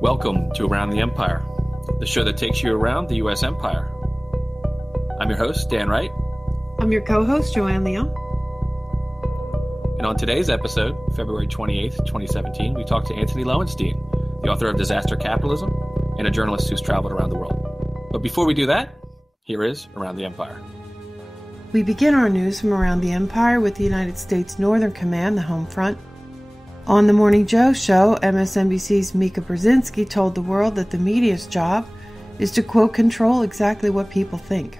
Welcome to Around the Empire, the show that takes you around the U.S. Empire. I'm your host, Dan Wright. I'm your co-host, Joanne Leon. And on today's episode, February 28th, 2017, we talked to Antony Loewenstein, the author of Disaster Capitalism and a journalist who's traveled around the world. But before we do that, here is Around the Empire. We begin our news from around the empire with the United States Northern Command, the home front. On The Morning Joe show, MSNBC's Mika Brzezinski told the world that the media's job is to, quote, control exactly what people think.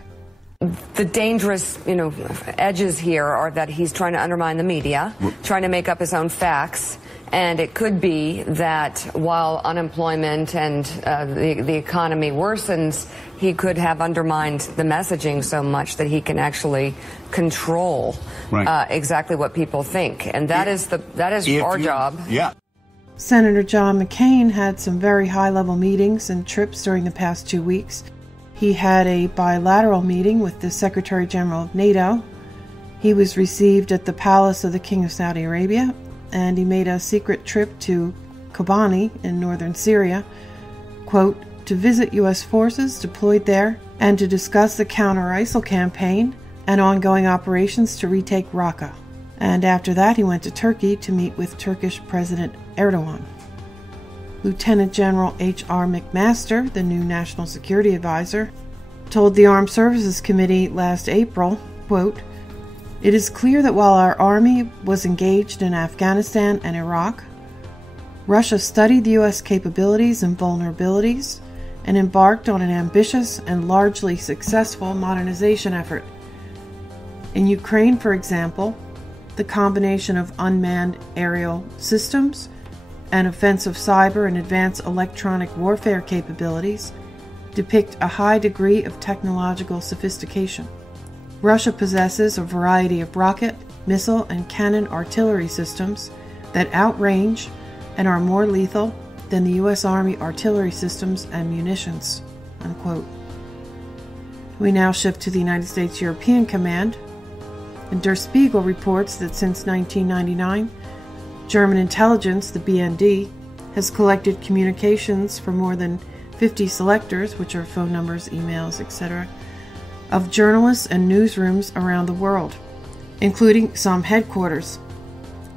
The dangerous, edges here are that he's trying to undermine the media, trying to make up his own facts. And it could be that while unemployment and the economy worsens, he could have undermined the messaging so much that he can actually control exactly what people think. And that is our job. Yeah. Senator John McCain had some very high-level meetings and trips during the past 2 weeks. He had a bilateral meeting with the Secretary General of NATO. He was received at the palace of the King of Saudi Arabia, and he made a secret trip to Kobani in northern Syria, quote, to visit U.S. forces deployed there and to discuss the counter-ISIL campaign and ongoing operations to retake Raqqa. And after that, he went to Turkey to meet with Turkish President Erdogan. Lieutenant General H.R. McMaster, the new National Security Advisor, told the Armed Services Committee last April, quote, it is clear that while our army was engaged in Afghanistan and Iraq, Russia studied the U.S. capabilities and vulnerabilities and embarked on an ambitious and largely successful modernization effort. In Ukraine, for example, the combination of unmanned aerial systems and offensive cyber and advanced electronic warfare capabilities depict a high degree of technological sophistication. Russia possesses a variety of rocket, missile, and cannon artillery systems that outrange and are more lethal than the U.S. Army artillery systems and munitions, unquote. We now shift to the United States European Command, and Der Spiegel reports that since 1999, German intelligence, the BND, has collected communications from more than 50 selectors, which are phone numbers, emails, etc., of journalists and newsrooms around the world, including some headquarters.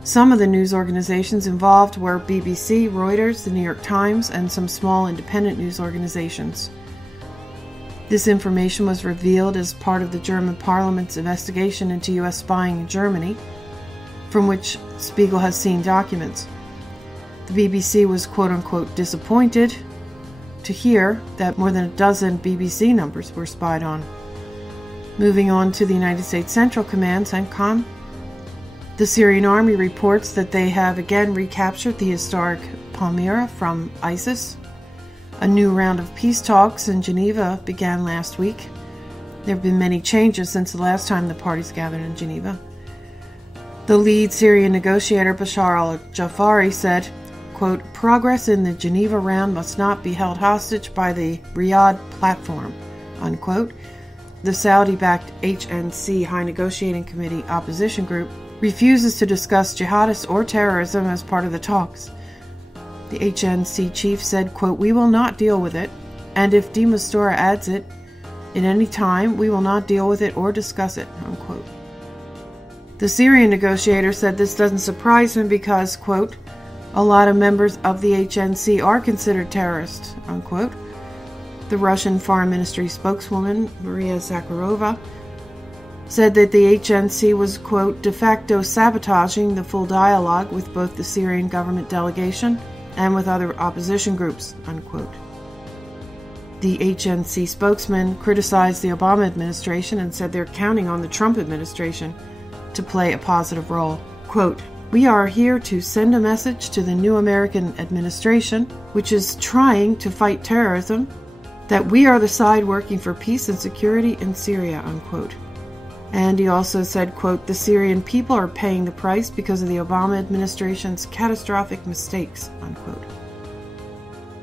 Some of the news organizations involved were BBC, Reuters, the New York Times, and some small independent news organizations. This information was revealed as part of the German Parliament's investigation into U.S. spying in Germany, from which Spiegel has seen documents. The BBC was quote-unquote disappointed to hear that more than a dozen BBC numbers were spied on. Moving on to the United States Central Command, CENTCOM, the Syrian army reports that they have again recaptured the historic Palmyra from ISIS. A new round of peace talks in Geneva began last week. There have been many changes since the last time the parties gathered in Geneva. The lead Syrian negotiator, Bashar al-Jafari, said, quote, progress in the Geneva round must not be held hostage by the Riyadh platform, unquote. The Saudi-backed HNC High Negotiating Committee opposition group refuses to discuss jihadists or terrorism as part of the talks. The HNC chief said, quote, we will not deal with it, and if de Mistura adds it at any time, we will not deal with it or discuss it, unquote. The Syrian negotiator said this doesn't surprise him because, quote, a lot of members of the HNC are considered terrorists, unquote. The Russian Foreign Ministry spokeswoman, Maria Zakharova, said that the HNC was, quote, de facto sabotaging the full dialogue with both the Syrian government delegation and with other opposition groups, unquote. The HNC spokesman criticized the Obama administration and said they're counting on the Trump administration to play a positive role. Quote, we are here to send a message to the new American administration, which is trying to fight terrorism, that we are the side working for peace and security in Syria, unquote. And he also said, quote, the Syrian people are paying the price because of the Obama administration's catastrophic mistakes, unquote.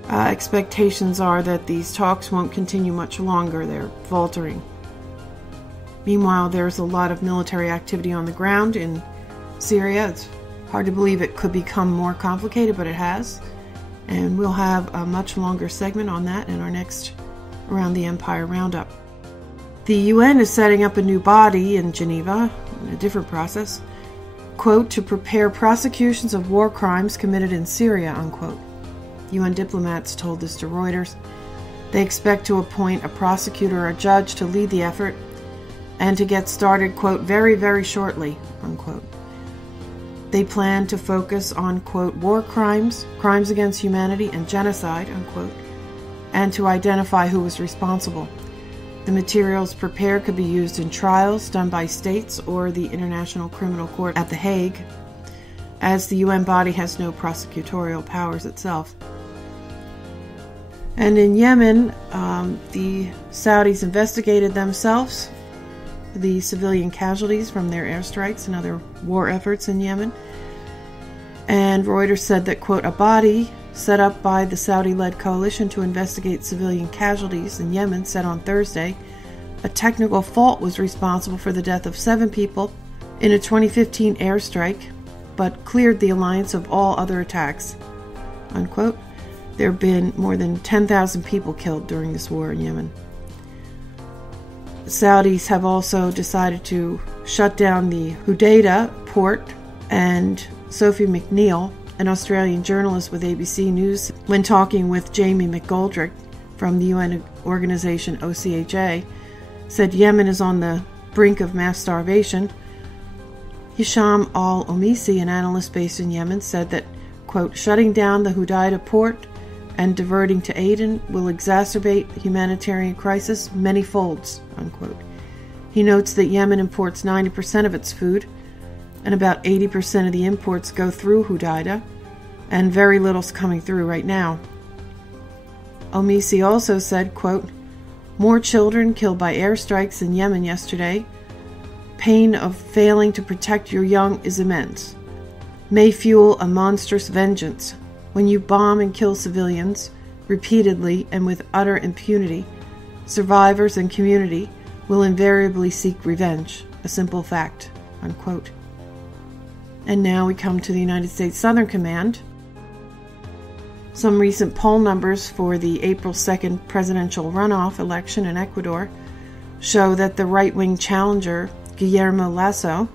Expectations are that these talks won't continue much longer. They're faltering. Meanwhile, there's a lot of military activity on the ground in Syria. It's hard to believe it could become more complicated, but it has. And we'll have a much longer segment on that in our next Around the Empire Roundup. The UN is setting up a new body in Geneva, in a different process, quote, to prepare prosecutions of war crimes committed in Syria, unquote. UN diplomats told this to Reuters. They expect to appoint a prosecutor or a judge to lead the effort and to get started, quote, very, very shortly, unquote. They plan to focus on, quote, war crimes, crimes against humanity, and genocide, unquote, and to identify who was responsible. The materials prepared could be used in trials done by states or the International Criminal Court at The Hague, as the UN body has no prosecutorial powers itself. And in Yemen, the Saudis investigated themselves the civilian casualties from their airstrikes and other war efforts in Yemen. And Reuters said that, quote, a body set up by the Saudi-led coalition to investigate civilian casualties in Yemen said on Thursday a technical fault was responsible for the death of 7 people in a 2015 airstrike, but cleared the alliance of all other attacks, unquote. There have been more than 10,000 people killed during this war in Yemen. The Saudis have also decided to shut down the Hodeidah port, and Sophie McNeill, an Australian journalist with ABC News, when talking with Jamie McGoldrick from the UN organization OCHA, said Yemen is on the brink of mass starvation. Hisham al-Omisi, an analyst based in Yemen, said that, quote, shutting down the Hodeidah port and diverting to Aden will exacerbate the humanitarian crisis many folds, unquote. He notes that Yemen imports 90% of its food, and about 80% of the imports go through Hodeidah, and very little's coming through right now. Omisi also said, quote, more children killed by airstrikes in Yemen yesterday. Pain of failing to protect your young is immense. May fuel a monstrous vengeance. When you bomb and kill civilians, repeatedly and with utter impunity, survivors and community will invariably seek revenge, a simple fact, unquote. And now we come to the United States Southern Command. Some recent poll numbers for the April 2nd presidential runoff election in Ecuador show that the right-wing challenger, Guillermo Lasso,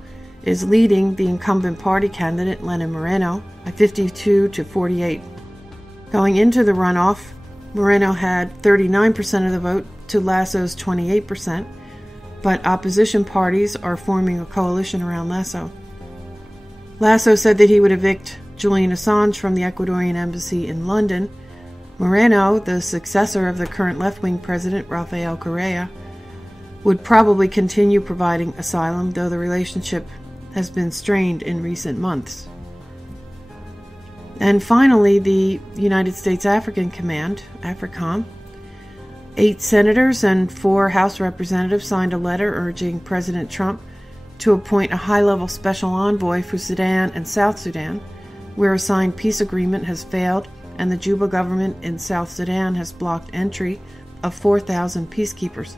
is leading the incumbent party candidate, Lenin Moreno, by 52 to 48. Going into the runoff, Moreno had 39% of the vote to Lasso's 28%, but opposition parties are forming a coalition around Lasso. Lasso said that he would evict Julian Assange from the Ecuadorian embassy in London. Moreno, the successor of the current left-wing president, Rafael Correa, would probably continue providing asylum, though the relationship has been strained in recent months. And finally, the United States African Command, AFRICOM, 8 senators and 4 House representatives signed a letter urging President Trump to appoint a high-level special envoy for Sudan and South Sudan, where a signed peace agreement has failed and the Juba government in South Sudan has blocked entry of 4,000 peacekeepers.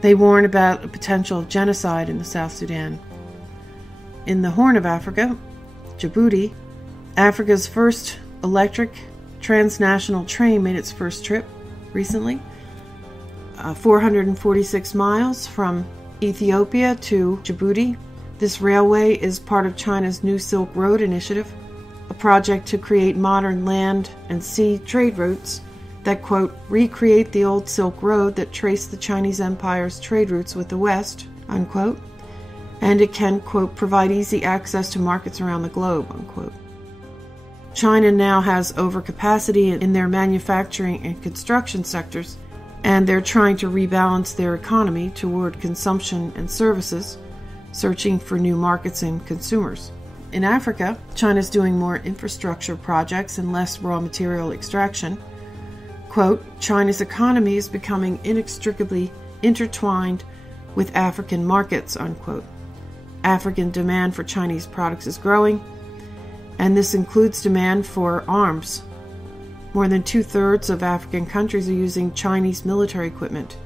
They warn about a potential genocide in the South Sudan. In the Horn of Africa, Djibouti, Africa's first electric transnational train made its first trip recently, 446 miles from Ethiopia to Djibouti. This railway is part of China's New Silk Road initiative, a project to create modern land and sea trade routes that, quote, recreate the old Silk Road that traced the Chinese Empire's trade routes with the West, unquote, and it can, quote, provide easy access to markets around the globe, unquote. China now has overcapacity in their manufacturing and construction sectors, and they're trying to rebalance their economy toward consumption and services, searching for new markets and consumers. In Africa, China's doing more infrastructure projects and less raw material extraction. Quote, China's economy is becoming inextricably intertwined with African markets, unquote. African demand for Chinese products is growing, and this includes demand for arms. More than 2/3 of African countries are using Chinese military equipment.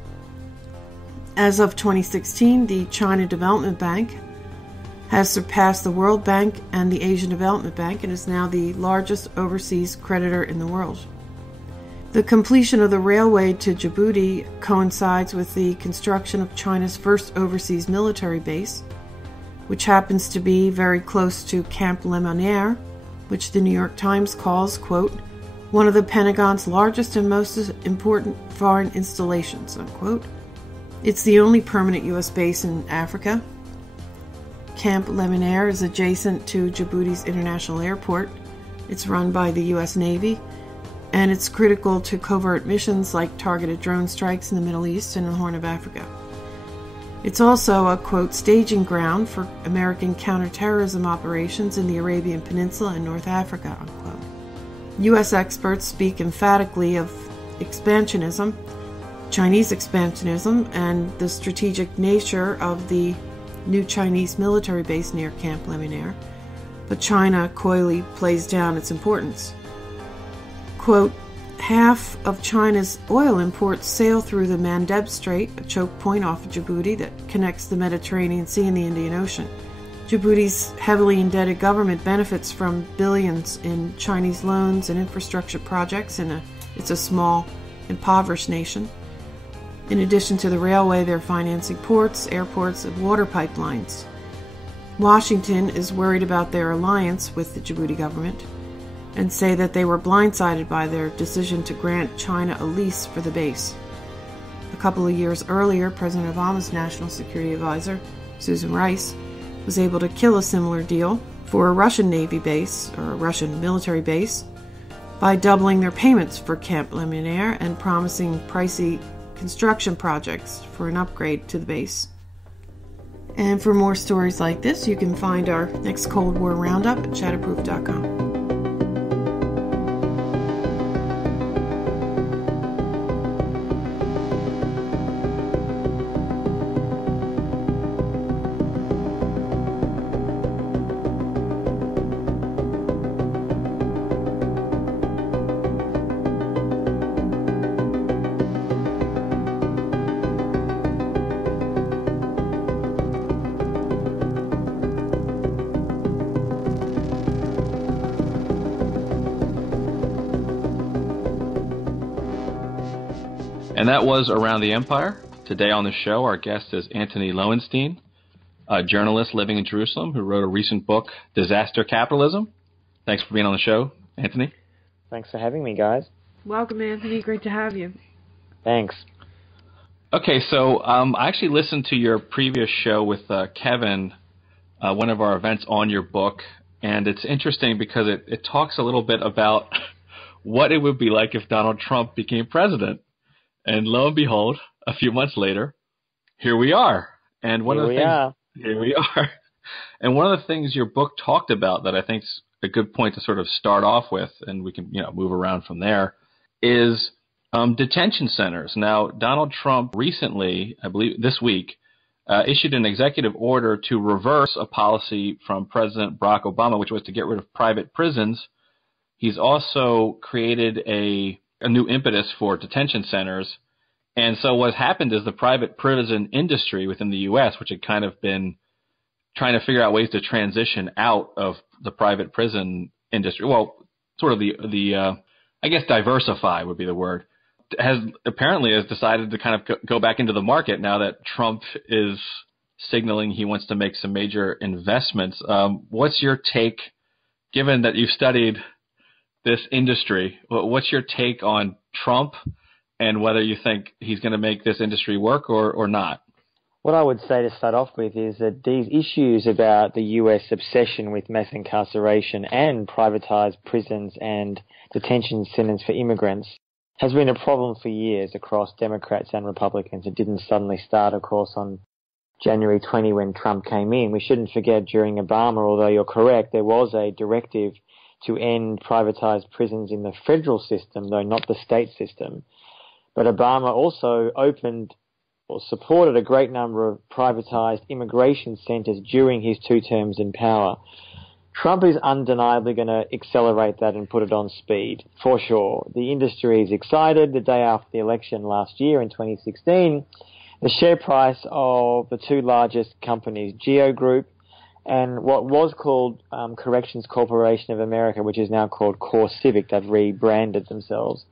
As of 2016, the China Development Bank has surpassed the World Bank and the Asian Development Bank and is now the largest overseas creditor in the world. The completion of the railway to Djibouti coincides with the construction of China's first overseas military base, which happens to be very close to Camp Lemonnier, which the New York Times calls, quote, one of the Pentagon's largest and most important foreign installations, unquote. It's the only permanent U.S. base in Africa. Camp Lemonnier is adjacent to Djibouti's international airport. It's run by the U.S. Navy, and it's critical to covert missions like targeted drone strikes in the Middle East and the Horn of Africa. It's also a, quote, staging ground for American counterterrorism operations in the Arabian Peninsula and North Africa, unquote. U.S. experts speak emphatically of expansionism, Chinese expansionism, and the strategic nature of the new Chinese military base near Camp Lemonnier, but China coyly plays down its importance. Quote, half of China's oil imports sail through the Mandeb Strait, a choke point off of Djibouti that connects the Mediterranean Sea and the Indian Ocean. Djibouti's heavily indebted government benefits from billions in Chinese loans and infrastructure projects, and it's a small, impoverished nation. In addition to the railway, they're financing ports, airports, and water pipelines. Washington is worried about their alliance with the Djibouti government and say that they were blindsided by their decision to grant China a lease for the base. A couple of years earlier, President Obama's National Security Advisor, Susan Rice, was able to kill a similar deal for a Russian Navy base, or a Russian military base, by doubling their payments for Camp Lemonnier and promising pricey construction projects for an upgrade to the base. And for more stories like this, you can find our next Cold War Roundup at shatterproof.com. And that was Around the Empire. Today on the show, our guest is Antony Loewenstein, a journalist living in Jerusalem who wrote a recent book, Disaster Capitalism. Thanks for being on the show, Antony. Thanks for having me, guys. Welcome, Anthony. Great to have you. Thanks. Okay, so I actually listened to your previous show with Kevin, one of our events on your book, and it's interesting because it talks a little bit about what it would be like if Donald Trump became president. And lo and behold, a few months later, here we are. And here we are. And one of the things your book talked about that I think is a good point to sort of start off with, and we can move around from there, is detention centers. Now, Donald Trump recently, I believe this week, issued an executive order to reverse a policy from President Barack Obama, which was to get rid of private prisons. He's also created a new impetus for detention centers. And so what happened is the private prison industry within the U.S., which had kind of been trying to figure out ways to transition out of the private prison industry, well, sort of I guess diversify would be the word, has decided to kind of go back into the market now that Trump is signaling he wants to make some major investments. What's your take, given that you've studied this industry, what's your take on Trump and whether you think he's going to make this industry work or not? What I would say to start off with is that these issues about the US obsession with mass incarceration and privatized prisons and detention centers for immigrants has been a problem for years across Democrats and Republicans. It didn't suddenly start, of course, on January 20 when Trump came in. We shouldn't forget during Obama, although you're correct, there was a directive to end privatized prisons in the federal system, though not the state system. But Obama also opened or supported a great number of privatized immigration centers during his 2 terms in power. Trump is undeniably going to accelerate that and put it on speed, for sure. The industry is excited. The day after the election last year in 2016, the share price of the 2 largest companies, Geo Group And what was called Corrections Corporation of America, which is now called Core Civic, they've rebranded themselves,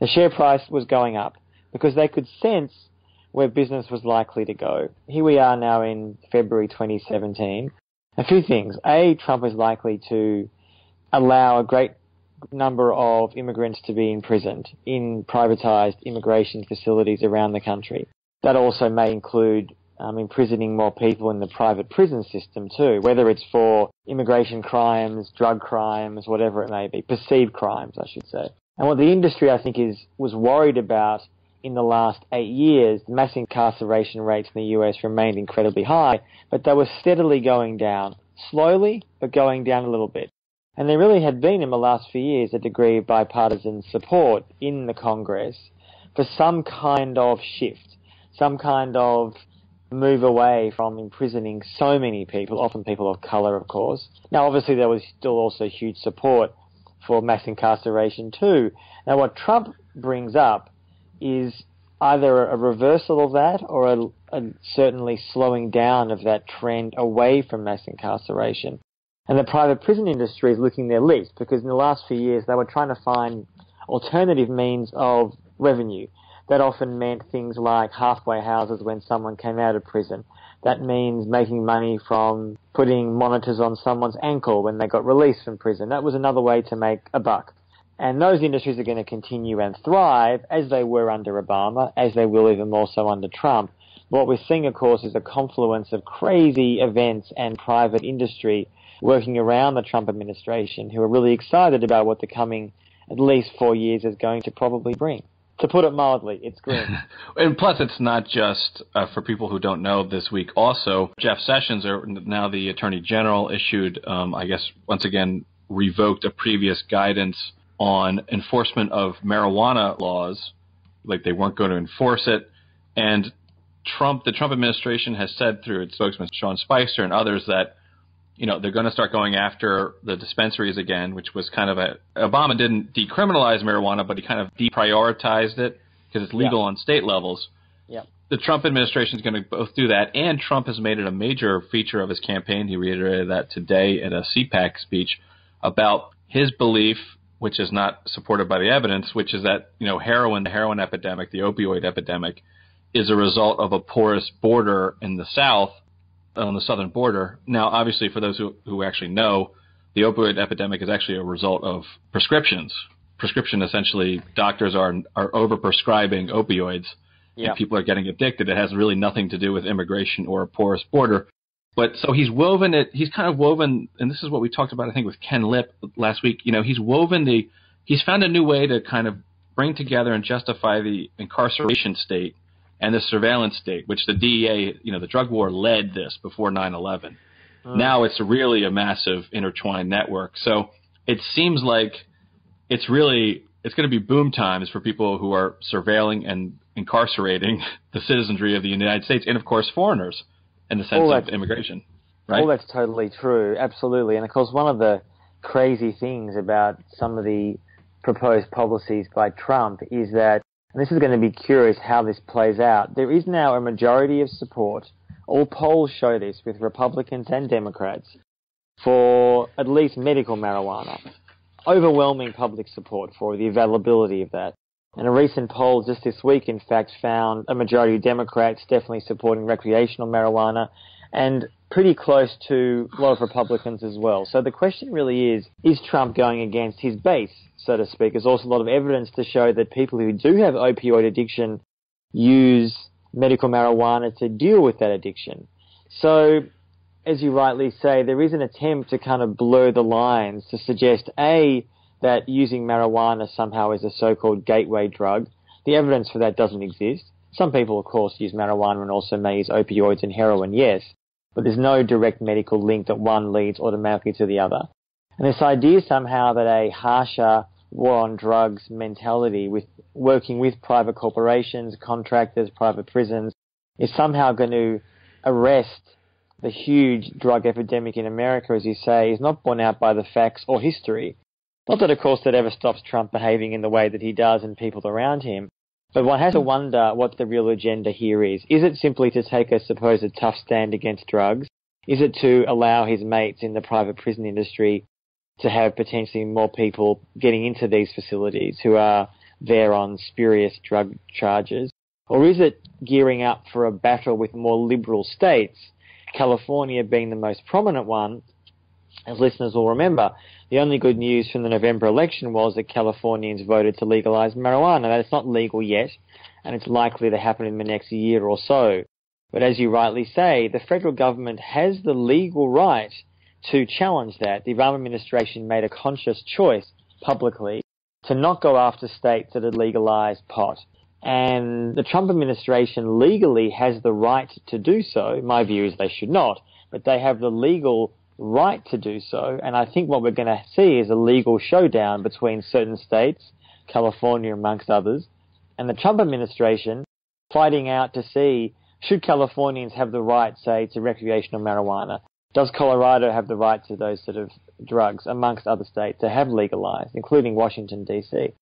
the share price was going up because they could sense where business was likely to go. Here we are now in February 2017. A few things. A, Trump is likely to allow a great number of immigrants to be imprisoned in privatised immigration facilities around the country. That also may include imprisoning more people in the private prison system too, whether it's for immigration crimes, drug crimes, whatever it may be, perceived crimes, I should say. And what the industry, I think, was worried about in the last 8 years, the mass incarceration rates in the US remained incredibly high, but they were steadily going down, slowly, but going down a little bit. And there really had been in the last few years a degree of bipartisan support in the Congress for some kind of shift, some kind of move away from imprisoning so many people, often people of colour, of course. Now, obviously, there was still also huge support for mass incarceration too. Now, what Trump brings up is either a reversal of that or a certainly slowing down of that trend away from mass incarceration. And the private prison industry is licking their lips because in the last few years they were trying to find alternative means of revenue. That often meant things like halfway houses when someone came out of prison. That means making money from putting monitors on someone's ankle when they got released from prison. That was another way to make a buck. And those industries are going to continue and thrive as they were under Obama, as they will even more so under Trump. What we're seeing, of course, is a confluence of crazy events and private industry working around the Trump administration who are really excited about what the coming at least 4 years is going to probably bring. To put it mildly, it's grim. And plus, it's not just for people who don't know this week. Also, Jeff Sessions, now the Attorney General, issued, I guess, once again, revoked a previous guidance on enforcement of marijuana laws, like they weren't going to enforce it. And the Trump administration has said through its spokesman, Sean Spicer, and others that, they're going to start going after the dispensaries again, which was kind of Obama didn't decriminalize marijuana, but he kind of deprioritized it because it's legal on state levels. Yep. The Trump administration is going to both do that, and Trump has made it a major feature of his campaign. He reiterated that today at a CPAC speech about his belief, which is not supported by the evidence, which is that, the heroin epidemic, the opioid epidemic, is a result of a porous border in the South, on the southern border. Now, obviously, for those who actually know, the opioid epidemic is actually a result of prescriptions. Prescription, essentially, doctors are over-prescribing opioids, and people are getting addicted. It has really nothing to do with immigration or a porous border. But so he's kind of woven, and this is what we talked about, I think, with Ken Lipp last week. He's found a new way to kind of bring together and justify the incarceration state and the surveillance state, which the DEA, the drug war led this before 9/11. Now it's really a massive intertwined network. So it seems like it's going to be boom times for people who are surveilling and incarcerating the citizenry of the United States and, of course, foreigners in the sense of immigration. Right? All that's totally true, absolutely. And, of course, one of the crazy things about some of the proposed policies by Trump is that, and this is going to be curious how this plays out, there is now a majority of support, all polls show this with Republicans and Democrats, for at least medical marijuana. Overwhelming public support for the availability of that. And a recent poll just this week, in fact, found a majority of Democrats definitely supporting recreational marijuana and pretty close to a lot of Republicans as well. So the question really is Trump going against his base, so to speak? There's also a lot of evidence to show that people who do have opioid addiction use medical marijuana to deal with that addiction. So, as you rightly say, there is an attempt to kind of blur the lines to suggest, A, that using marijuana somehow is a so-called gateway drug. The evidence for that doesn't exist. Some people, of course, use marijuana and also may use opioids and heroin, yes, but there's no direct medical link that one leads automatically to the other. And this idea somehow that a harsher war on drugs mentality with working with private corporations, contractors, private prisons is somehow going to arrest the huge drug epidemic in America, as you say, is not borne out by the facts or history. Not that, of course, that ever stops Trump behaving in the way that he does and people around him. But one has to wonder what the real agenda here is. Is it simply to take a supposed tough stand against drugs? Is it to allow his mates in the private prison industry to have potentially more people getting into these facilities who are there on spurious drug charges? Or is it gearing up for a battle with more liberal states, California being the most prominent one? As listeners will remember, the only good news from the November election was that Californians voted to legalize marijuana. Now, it's not legal yet, and it's likely to happen in the next year or so. But as you rightly say, the federal government has the legal right to challenge that. The Obama administration made a conscious choice publicly to not go after states that had legalized pot. And the Trump administration legally has the right to do so. My view is they should not, but they have the legal right to do so. And I think what we're going to see is a legal showdown between certain states, California amongst others, and the Trump administration fighting out to see, should Californians have the right, say, to recreational marijuana? Does Colorado have the right to those sort of drugs, amongst other states, to have legalized, including Washington, D.C.?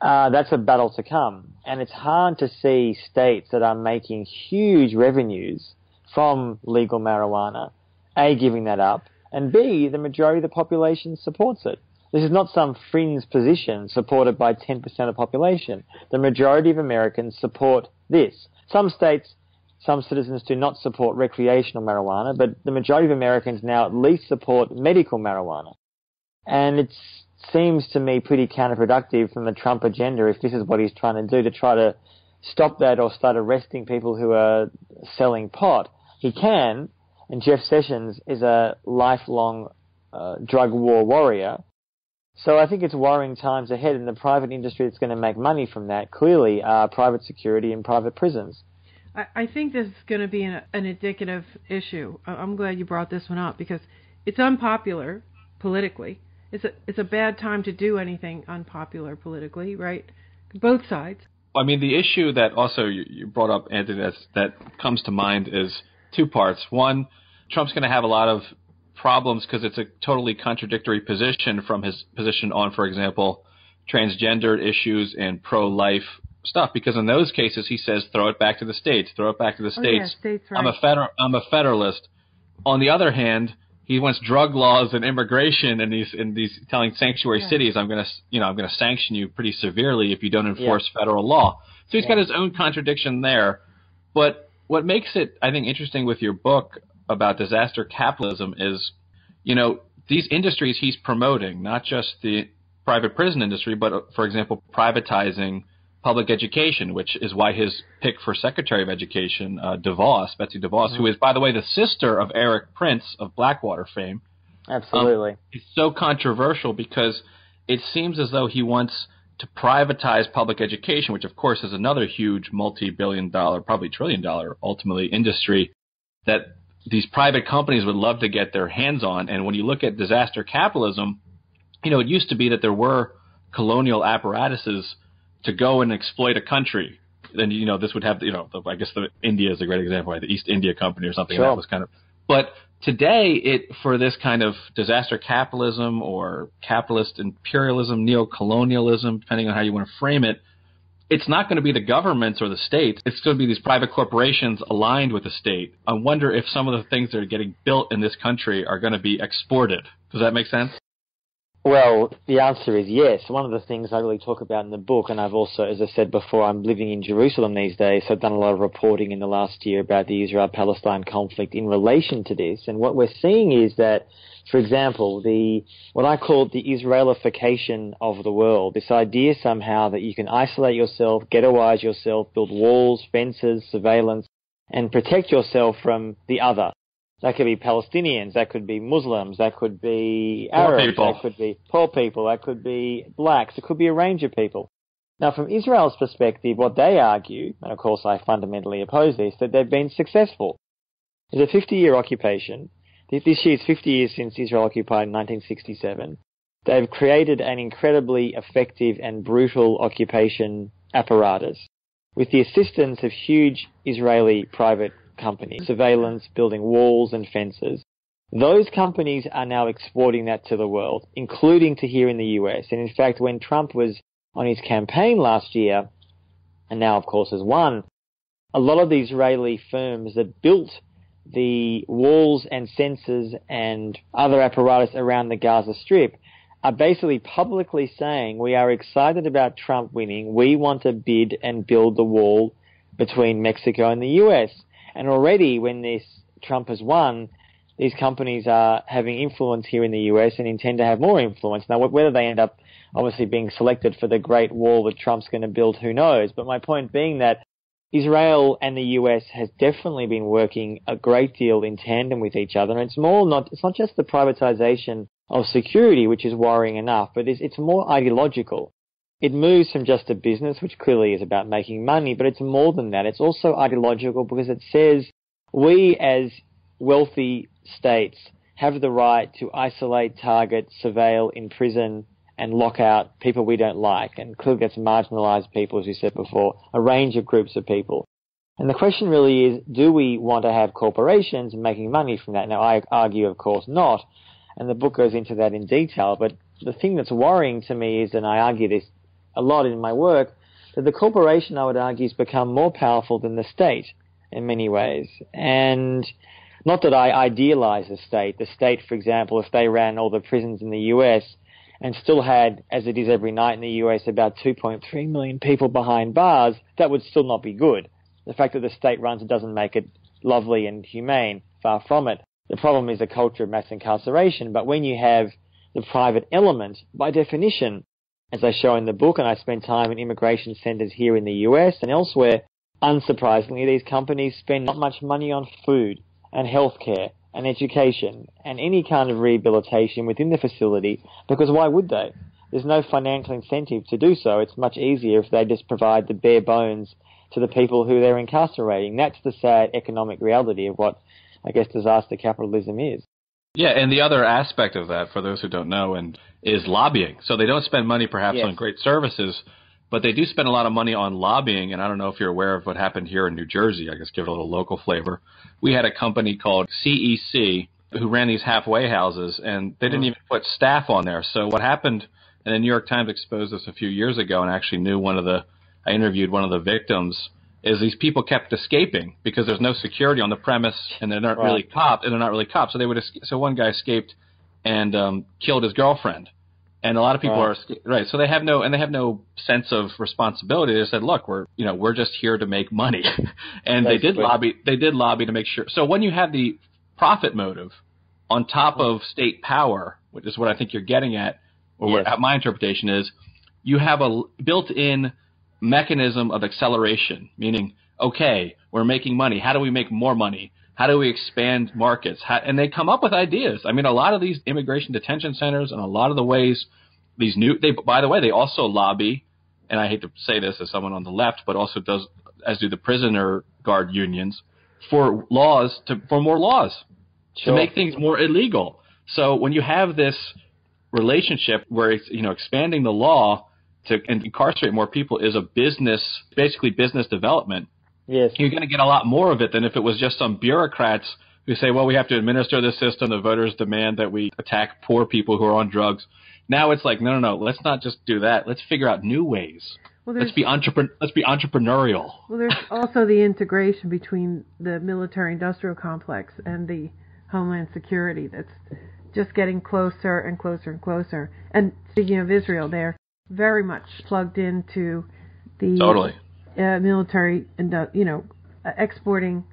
That's a battle to come. And it's hard to see states that are making huge revenues from legal marijuana, A, giving that up, and B, the majority of the population supports it. This is not some fringe position supported by 10% of the population. The majority of Americans support this. Some states, some citizens do not support recreational marijuana, but the majority of Americans now at least support medical marijuana. And it seems to me pretty counterproductive from the Trump agenda, if this is what he's trying to do, to try to stop that or start arresting people who are selling pot. He can, and Jeff Sessions is a lifelong drug war warrior. So I think it's worrying times ahead, and the private industry that's going to make money from that clearly are private security and private prisons. I think this is going to be an indicative issue. I'm glad you brought this one up because it's unpopular politically. It's a bad time to do anything unpopular politically, right? Both sides. I mean, the issue that also you brought up, Anthony, that comes to mind is two parts. One, Trump's going to have a lot of problems because it's a totally contradictory position from his position on, for example, transgender issues and pro-life stuff, because in those cases he says throw it back to the states, throw it back to the states. Yeah, states, right. I'm a federalist. On the other hand, he wants drug laws and immigration, and he's telling sanctuary cities, I'm going to sanction you pretty severely if you don't enforce federal law. So he's got his own contradiction there. But what makes it, I think, interesting with your book about disaster capitalism is, these industries he's promoting, not just the private prison industry, but, for example, privatizing public education, which is why his pick for Secretary of Education, Betsy DeVos, who is, by the way, the sister of Eric Prince of Blackwater fame. Absolutely. It's so controversial because it seems as though he wants to privatize public education, which, of course, is another huge multi-billion-dollar, probably trillion-dollar, ultimately, industry that these private companies would love to get their hands on. And when you look at disaster capitalism, it used to be that there were colonial apparatuses to go and exploit a country. Then, this would have, I guess India is a great example, right? The East India Company or something. Sure. That was kind of, but today for this kind of disaster capitalism or capitalist imperialism, neo-colonialism, depending on how you want to frame it, it's not going to be the governments or the states. It's going to be these private corporations aligned with the state. I wonder if some of the things that are getting built in this country are going to be exported. Does that make sense? Well, the answer is yes. One of the things I really talk about in the book, and I've also, as I said before, I'm living in Jerusalem these days, so I've done a lot of reporting in the last year about the Israel-Palestine conflict in relation to this. And what we're seeing is that, for example, what I call the Israelification of the world, this idea somehow that you can isolate yourself, ghettoize yourself, build walls, fences, surveillance, and protect yourself from the other. That could be Palestinians, that could be Muslims, that could be Arabs, that could be poor people, that could be blacks, it could be a range of people. Now, from Israel's perspective, what they argue, and of course I fundamentally oppose this, that they've been successful. It's a 50-year occupation. This year is 50 years since Israel occupied in 1967. They've created an incredibly effective and brutal occupation apparatus with the assistance of huge Israeli private companies, surveillance, building walls and fences. Those companies are now exporting that to the world, including to here in the US. And in fact, when Trump was on his campaign last year, and now of course has won, a lot of the Israeli firms that built the walls and sensors and other apparatus around the Gaza Strip are basically publicly saying we are excited about Trump winning. We want to bid and build the wall between Mexico and the US. And already when Trump has won, these companies are having influence here in the US and intend to have more influence. Now, whether they end up obviously being selected for the Great Wall that Trump's going to build, who knows? But my point being that Israel and the US has definitely been working a great deal in tandem with each other. And it's not just the privatization of security, which is worrying enough, but it's more ideological. It moves from just a business, which clearly is about making money, but it's more than that. It's also ideological because it says we as wealthy states have the right to isolate, target, surveil, imprison, and lock out people we don't like. And clearly that's marginalized people, as we said before, a range of groups of people. And the question really is, do we want to have corporations making money from that? Now, I argue, of course, not. And the book goes into that in detail. But the thing that's worrying to me is, and I argue this a lot in my work, that the corporation, I would argue, has become more powerful than the state in many ways. And not that I idealize the state. The state, for example, if they ran all the prisons in the US and still had, as it is every night in the US, about 2.3 million people behind bars, that would still not be good. The fact that the state runs it doesn't make it lovely and humane. Far from it. The problem is a culture of mass incarceration. But when you have the private element, by definition, as I show in the book, and I spend time in immigration centers here in the US and elsewhere, unsurprisingly, these companies spend not much money on food and healthcare and education and any kind of rehabilitation within the facility, because why would they? There's no financial incentive to do so. It's much easier if they just provide the bare bones to the people who they're incarcerating. That's the sad economic reality of what, I guess, disaster capitalism is. Yeah, and the other aspect of that, for those who don't know, is lobbying. So they don't spend money perhaps on great services, but they do spend a lot of money on lobbying. And I don't know if you're aware of what happened here in New Jersey. I guess give it a little local flavor. We had a company called CEC who ran these halfway houses, and they didn't even put staff on there. So what happened, and the New York Times exposed this a few years ago, and I actually I interviewed one of the victims, is these people kept escaping because there's no security on the premise, and they're not really cops. So so one guy escaped and killed his girlfriend, and a lot of people are right. So they have no sense of responsibility. They said, "Look, we're just here to make money," and they did lobby to make sure. So when you have the profit motive on top of state power, which is what I think you're getting at, or what my interpretation is, you have a built-in mechanism of acceleration, meaning, okay, we're making money. How do we make more money? How do we expand markets? And they come up with ideas. I mean, a lot of these immigration detention centers and a lot of the ways by the way, they also lobby, and I hate to say this as someone on the left, but also as do the prisoner guard unions, for more laws to make things more illegal. So when you have this relationship where it's, expanding the law to incarcerate more people is basically business development. Yes. You're going to get a lot more of it than if it was just some bureaucrats who say, well, we have to administer the system. The voters demand that we attack poor people who are on drugs. Now it's like, no, let's not just do that. Let's figure out new ways. Well, let's be entrepreneurial. Well, there's also the integration between the military-industrial complex and the Homeland Security that's just getting closer and closer and closer. And speaking of Israel, they're very much plugged into the military and exporting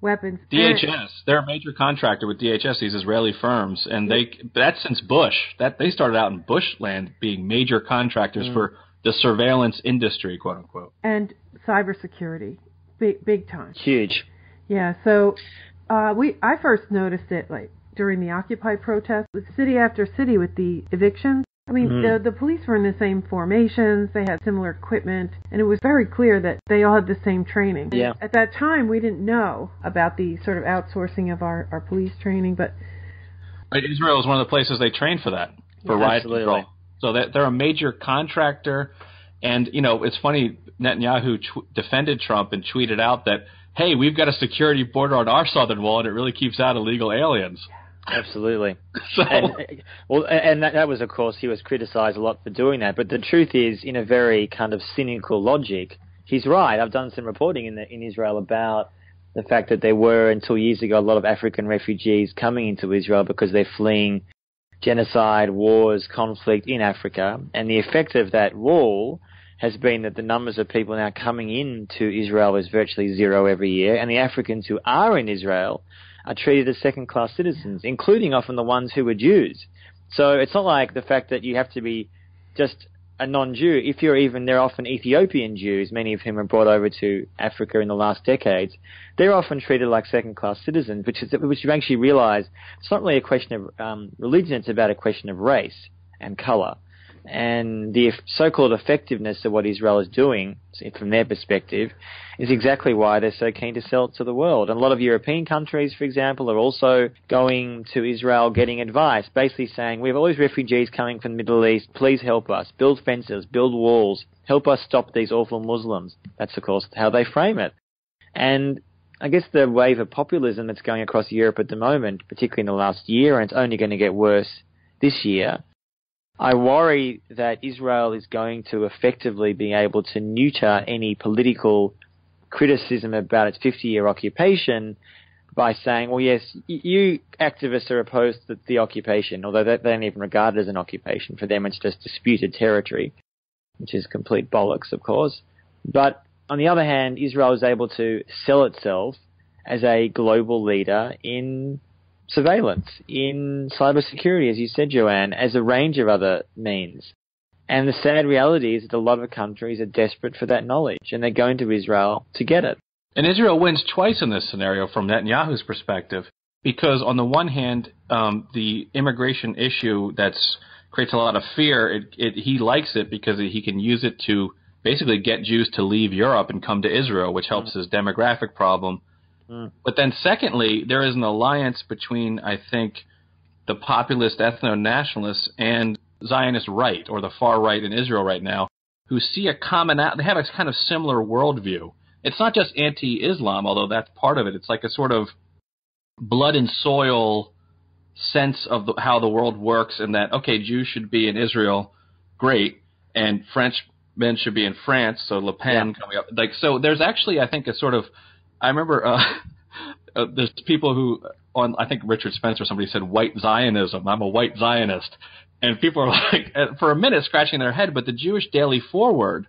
weapons. DHS, they're a major contractor with DHS, these Israeli firms, and that's since Bush. They started out in Bush land being major contractors for the surveillance industry, quote unquote, and cybersecurity, big time, huge. Yeah, so I first noticed it during the Occupy protests, with city after city with the evictions. I mean, the police were in the same formations, they had similar equipment, and it was very clear that they all had the same training. Yeah. At that time, we didn't know about the sort of outsourcing of our police training, but Israel is one of the places they train for that, for riot control. So they're a major contractor, and, it's funny, Netanyahu defended Trump and tweeted out that, hey, we've got a security border on our southern wall, and it really keeps out illegal aliens. Absolutely. And that was, of course, he was criticized a lot for doing that. But the truth is, in a very kind of cynical logic, he's right. I've done some reporting in Israel about the fact that there were, until years ago, a lot of African refugees coming into Israel because they're fleeing genocide, wars, conflict in Africa. And the effect of that wall has been that the numbers of people now coming into Israel is virtually zero every year, and the Africans who are in Israel are treated as second-class citizens, including often the ones who were Jews. So it's not like the fact that you have to be just a non-Jew. If you're even, they're often Ethiopian Jews, many of whom are brought over to Africa in the last decades. They're often treated like second-class citizens, which you actually realise it's not really a question of religion, it's about a question of race and colour. And the so-called effectiveness of what Israel is doing, from their perspective, is exactly why they're so keen to sell it to the world. And a lot of European countries, for example, are also going to Israel getting advice, basically saying, we have all these refugees coming from the Middle East, please help us, build fences, build walls, help us stop these awful Muslims. That's, of course, how they frame it. And I guess the wave of populism that's going across Europe at the moment, particularly in the last year, and it's only going to get worse this year, I worry that Israel is going to effectively be able to neuter any political criticism about its 50-year occupation by saying, well, yes, you activists are opposed to the occupation, although they don't even regard it as an occupation. For them, it's just disputed territory, which is complete bollocks, of course. But on the other hand, Israel is able to sell itself as a global leader in surveillance, in cybersecurity, as you said, Joanne, as a range of other means. And the sad reality is that a lot of countries are desperate for that knowledge, and they're going to Israel to get it. And Israel wins twice in this scenario from Netanyahu's perspective, because on the one hand, the immigration issue creates a lot of fear. He likes it because he can use it to basically get Jews to leave Europe and come to Israel, which helps his demographic problem. But then secondly, there is an alliance between, I think, the populist ethno-nationalists and Zionist right, or the far right in Israel right now, who see they have a kind of similar worldview. It's not just anti-Islam, although that's part of it. It's like a sort of blood and soil sense of how the world works, and that, okay, Jews should be in Israel, great, and French men should be in France, so Le Pen coming up. So there's actually, I think, a sort of, I remember there's people who, I think Richard Spencer, somebody said white Zionism. I'm a white Zionist. And people are like, for a minute, scratching their head. But the Jewish Daily Forward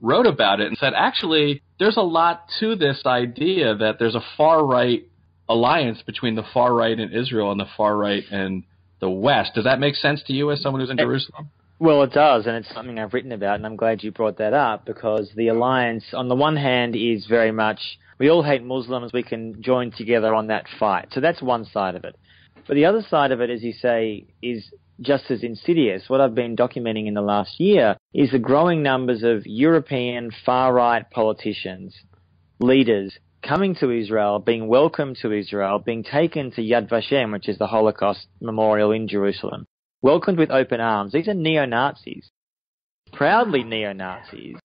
wrote about it and said, actually, there's a lot to this idea that there's a far-right alliance between the far right in Israel and the far right in the West. Does that make sense to you as someone who's in Jerusalem? Well, it does, and it's something I've written about, and I'm glad you brought that up, because the alliance, on the one hand, is very much, we all hate Muslims, we can join together on that fight. So that's one side of it. But the other side of it, as you say, is just as insidious. What I've been documenting in the last year is the growing numbers of European far-right politicians, leaders, coming to Israel, being welcomed to Israel, being taken to Yad Vashem, which is the Holocaust memorial in Jerusalem, welcomed with open arms. These are neo-Nazis, proudly neo-Nazis.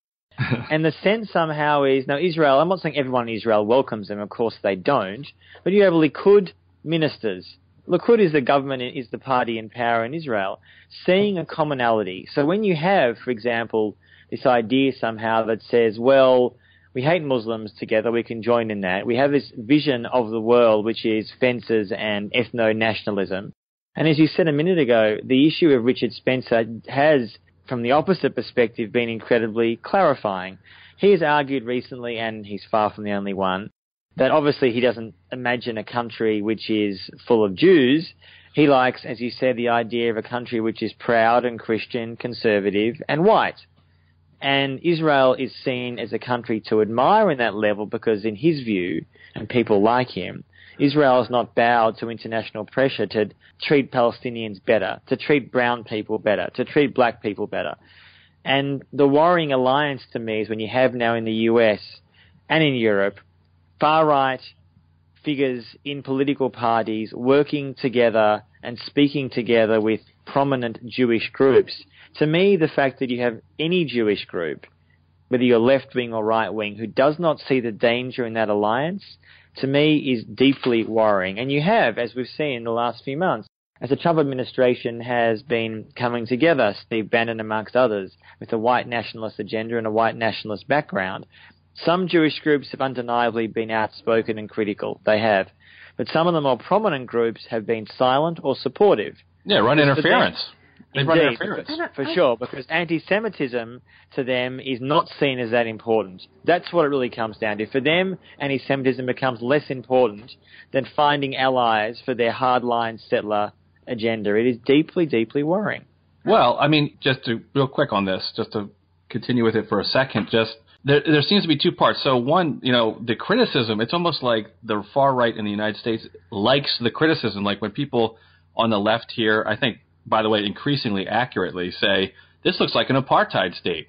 And the sense somehow is, now Israel, I'm not saying everyone in Israel welcomes them, of course they don't, but you have Likud ministers. Likud is the government, is the party in power in Israel, seeing a commonality. So when you have, for example, this idea somehow that says, well, we hate Muslims together, we can join in that. We have this vision of the world, which is fences and ethno-nationalism. And as you said a minute ago, the issue of Richard Spencer has, from the opposite perspective, been incredibly clarifying. He has argued recently, and he's far from the only one, that obviously he doesn't imagine a country which is full of Jews. He likes, as you said, the idea of a country which is proud and Christian, conservative, and white. And Israel is seen as a country to admire in that level because, in his view, and people like him, Israel has not bowed to international pressure to treat Palestinians better, to treat brown people better, to treat black people better. And the worrying alliance to me is when you have now in the US and in Europe far-right figures in political parties working together and speaking together with prominent Jewish groups. To me, the fact that you have any Jewish group, whether you're left-wing or right-wing, who does not see the danger in that alliance, to me is deeply worrying. And you have, as we've seen in the last few months, as the Trump administration has been coming together, Steve Bannon amongst others, with a white nationalist agenda and a white nationalist background, Some Jewish groups have undeniably been outspoken and critical. They have. But some of the more prominent groups have been silent or supportive. Yeah, run interference. They run interference. For sure, because anti-Semitism to them is not seen as that important. That's what it really comes down to. For them, anti-Semitism becomes less important than finding allies for their hardline settler agenda. It is deeply, deeply worrying. Well, I mean, just to real quick on this, just to continue with it for a second, just there seems to be two parts. So one, the criticism, it's almost like the far right in the United States likes the criticism. Like when people on the left here, I think, by the way, increasingly accurately say, this looks like an apartheid state.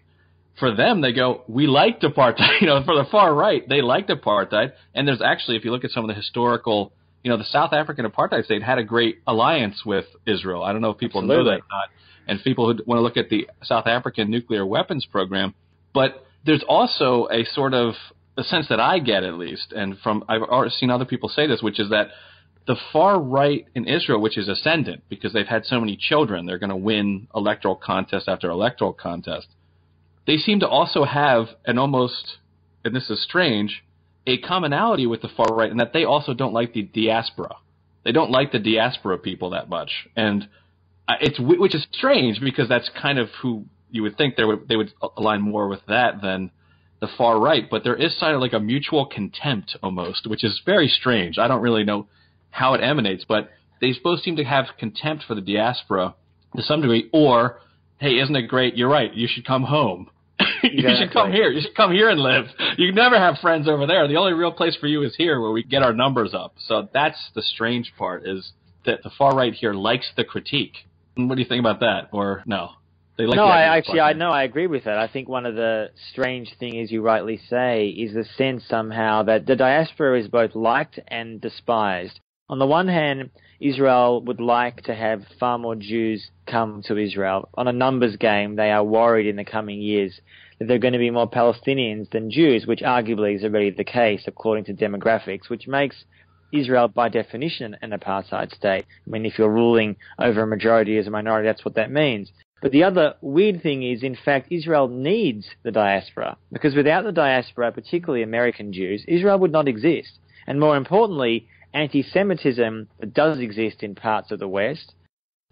For them, they go, we liked apartheid. For the far right, they liked apartheid. And there's actually, if you look at some of the historical, the South African apartheid state had a great alliance with Israel. I don't know if people know that or not. And people who want to look at the South African nuclear weapons program. But there's also a sort of a sense that I get, at least, and I've already seen other people say this, which is that the far right in Israel, which is ascendant because they've had so many children, they're going to win electoral contest after electoral contest. They seem to also have an almost, and this is strange, a commonality with the far right in that they also don't like the diaspora. They don't like the diaspora people that much, and which is strange because that's kind of who you would think they would align more with that than the far right. But there is kind of like a mutual contempt almost, which is very strange. I don't really know how it emanates, but they both seem to have contempt for the diaspora to some degree, or, hey, isn't it great? You're right. You should come home. You should come here. You should come here and live. You can never have friends over there. The only real place for you is here where we get our numbers up. So that's the strange part, is that the far right here likes the critique. What do you think about that? Or no? I agree with that. I think one of the strange things, as you rightly say, is the sense somehow that the diaspora is both liked and despised. On the one hand, Israel would like to have far more Jews come to Israel. On a numbers game, they are worried in the coming years that there are going to be more Palestinians than Jews, which arguably is already the case according to demographics, which makes Israel, by definition, an apartheid state. I mean, if you're ruling over a majority as a minority, that's what that means. But the other weird thing is, in fact, Israel needs the diaspora, because without the diaspora, particularly American Jews, Israel would not exist. And more importantly, anti-Semitism that does exist in parts of the West,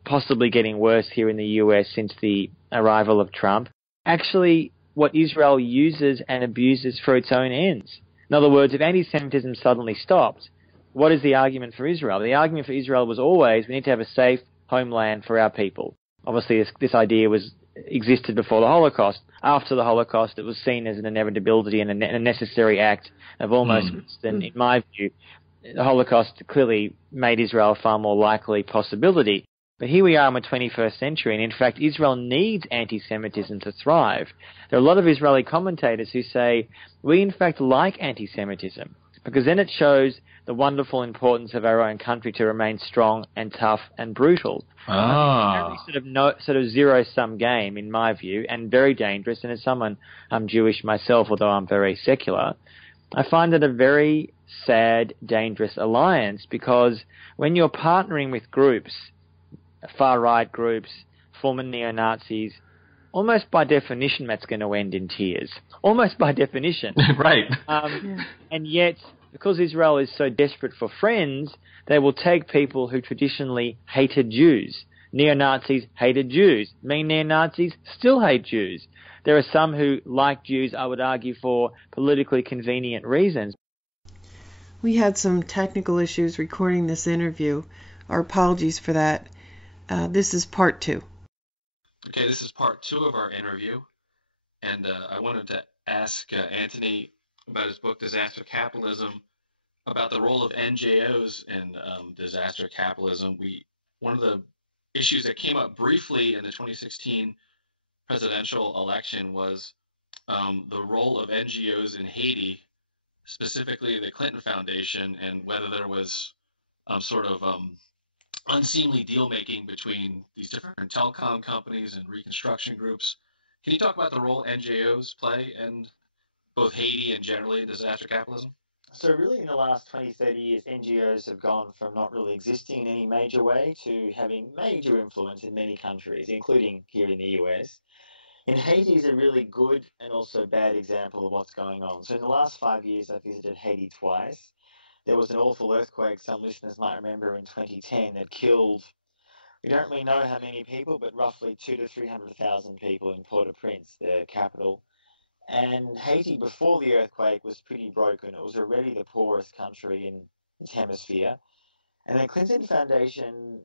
possibly getting worse here in the US since the arrival of Trump, actually what Israel uses and abuses for its own ends. In other words, if anti-Semitism suddenly stopped, what is the argument for Israel? The argument for Israel was always, we need to have a safe homeland for our people. Obviously, this idea existed before the Holocaust. After the Holocaust, it was seen as an inevitability and a necessary act of almost, and in my view, the Holocaust clearly made Israel a far more likely possibility. But here we are in the 21st century, and in fact, Israel needs anti-Semitism to thrive. There are a lot of Israeli commentators who say, we in fact like anti-Semitism, because then it shows the wonderful importance of our own country to remain strong and tough and brutal. It's a sort of zero-sum game, in my view, and very dangerous. And as someone, I'm Jewish myself, although I'm very secular, I find it a very sad, dangerous alliance, because when you're partnering with groups, far-right groups, former neo-Nazis, almost by definition that's going to end in tears. Almost by definition. Right. And yet, because Israel is so desperate for friends, they will take people who traditionally hated Jews. Neo-Nazis hated Jews. Neo-Nazis still hate Jews. There are some who like Jews, I would argue, for politically convenient reasons. We had some technical issues recording this interview. Our apologies for that. This is part 2. Okay, this is part 2 of our interview. And I wanted to ask Antony about his book, Disaster Capitalism, about the role of NGOs in disaster capitalism. One of the issues that came up briefly in the 2016 presidential election was the role of NGOs in Haiti, specifically the Clinton Foundation, and whether there was sort of unseemly deal-making between these different telecom companies and reconstruction groups. Can you talk about the role NGOs play in both Haiti and generally in disaster capitalism? So really in the last 20, 30 years, NGOs have gone from not really existing in any major way to having major influence in many countries, including here in the US. And Haiti is a really good and also bad example of what's going on. So in the last 5 years, I visited Haiti twice. There was an awful earthquake, some listeners might remember, in 2010 that killed, we don't really know how many people, but roughly 200,000 to 300,000 people in Port-au-Prince, the capital. And Haiti, before the earthquake, was pretty broken. It was already the poorest country in this hemisphere. And the Clinton Foundation,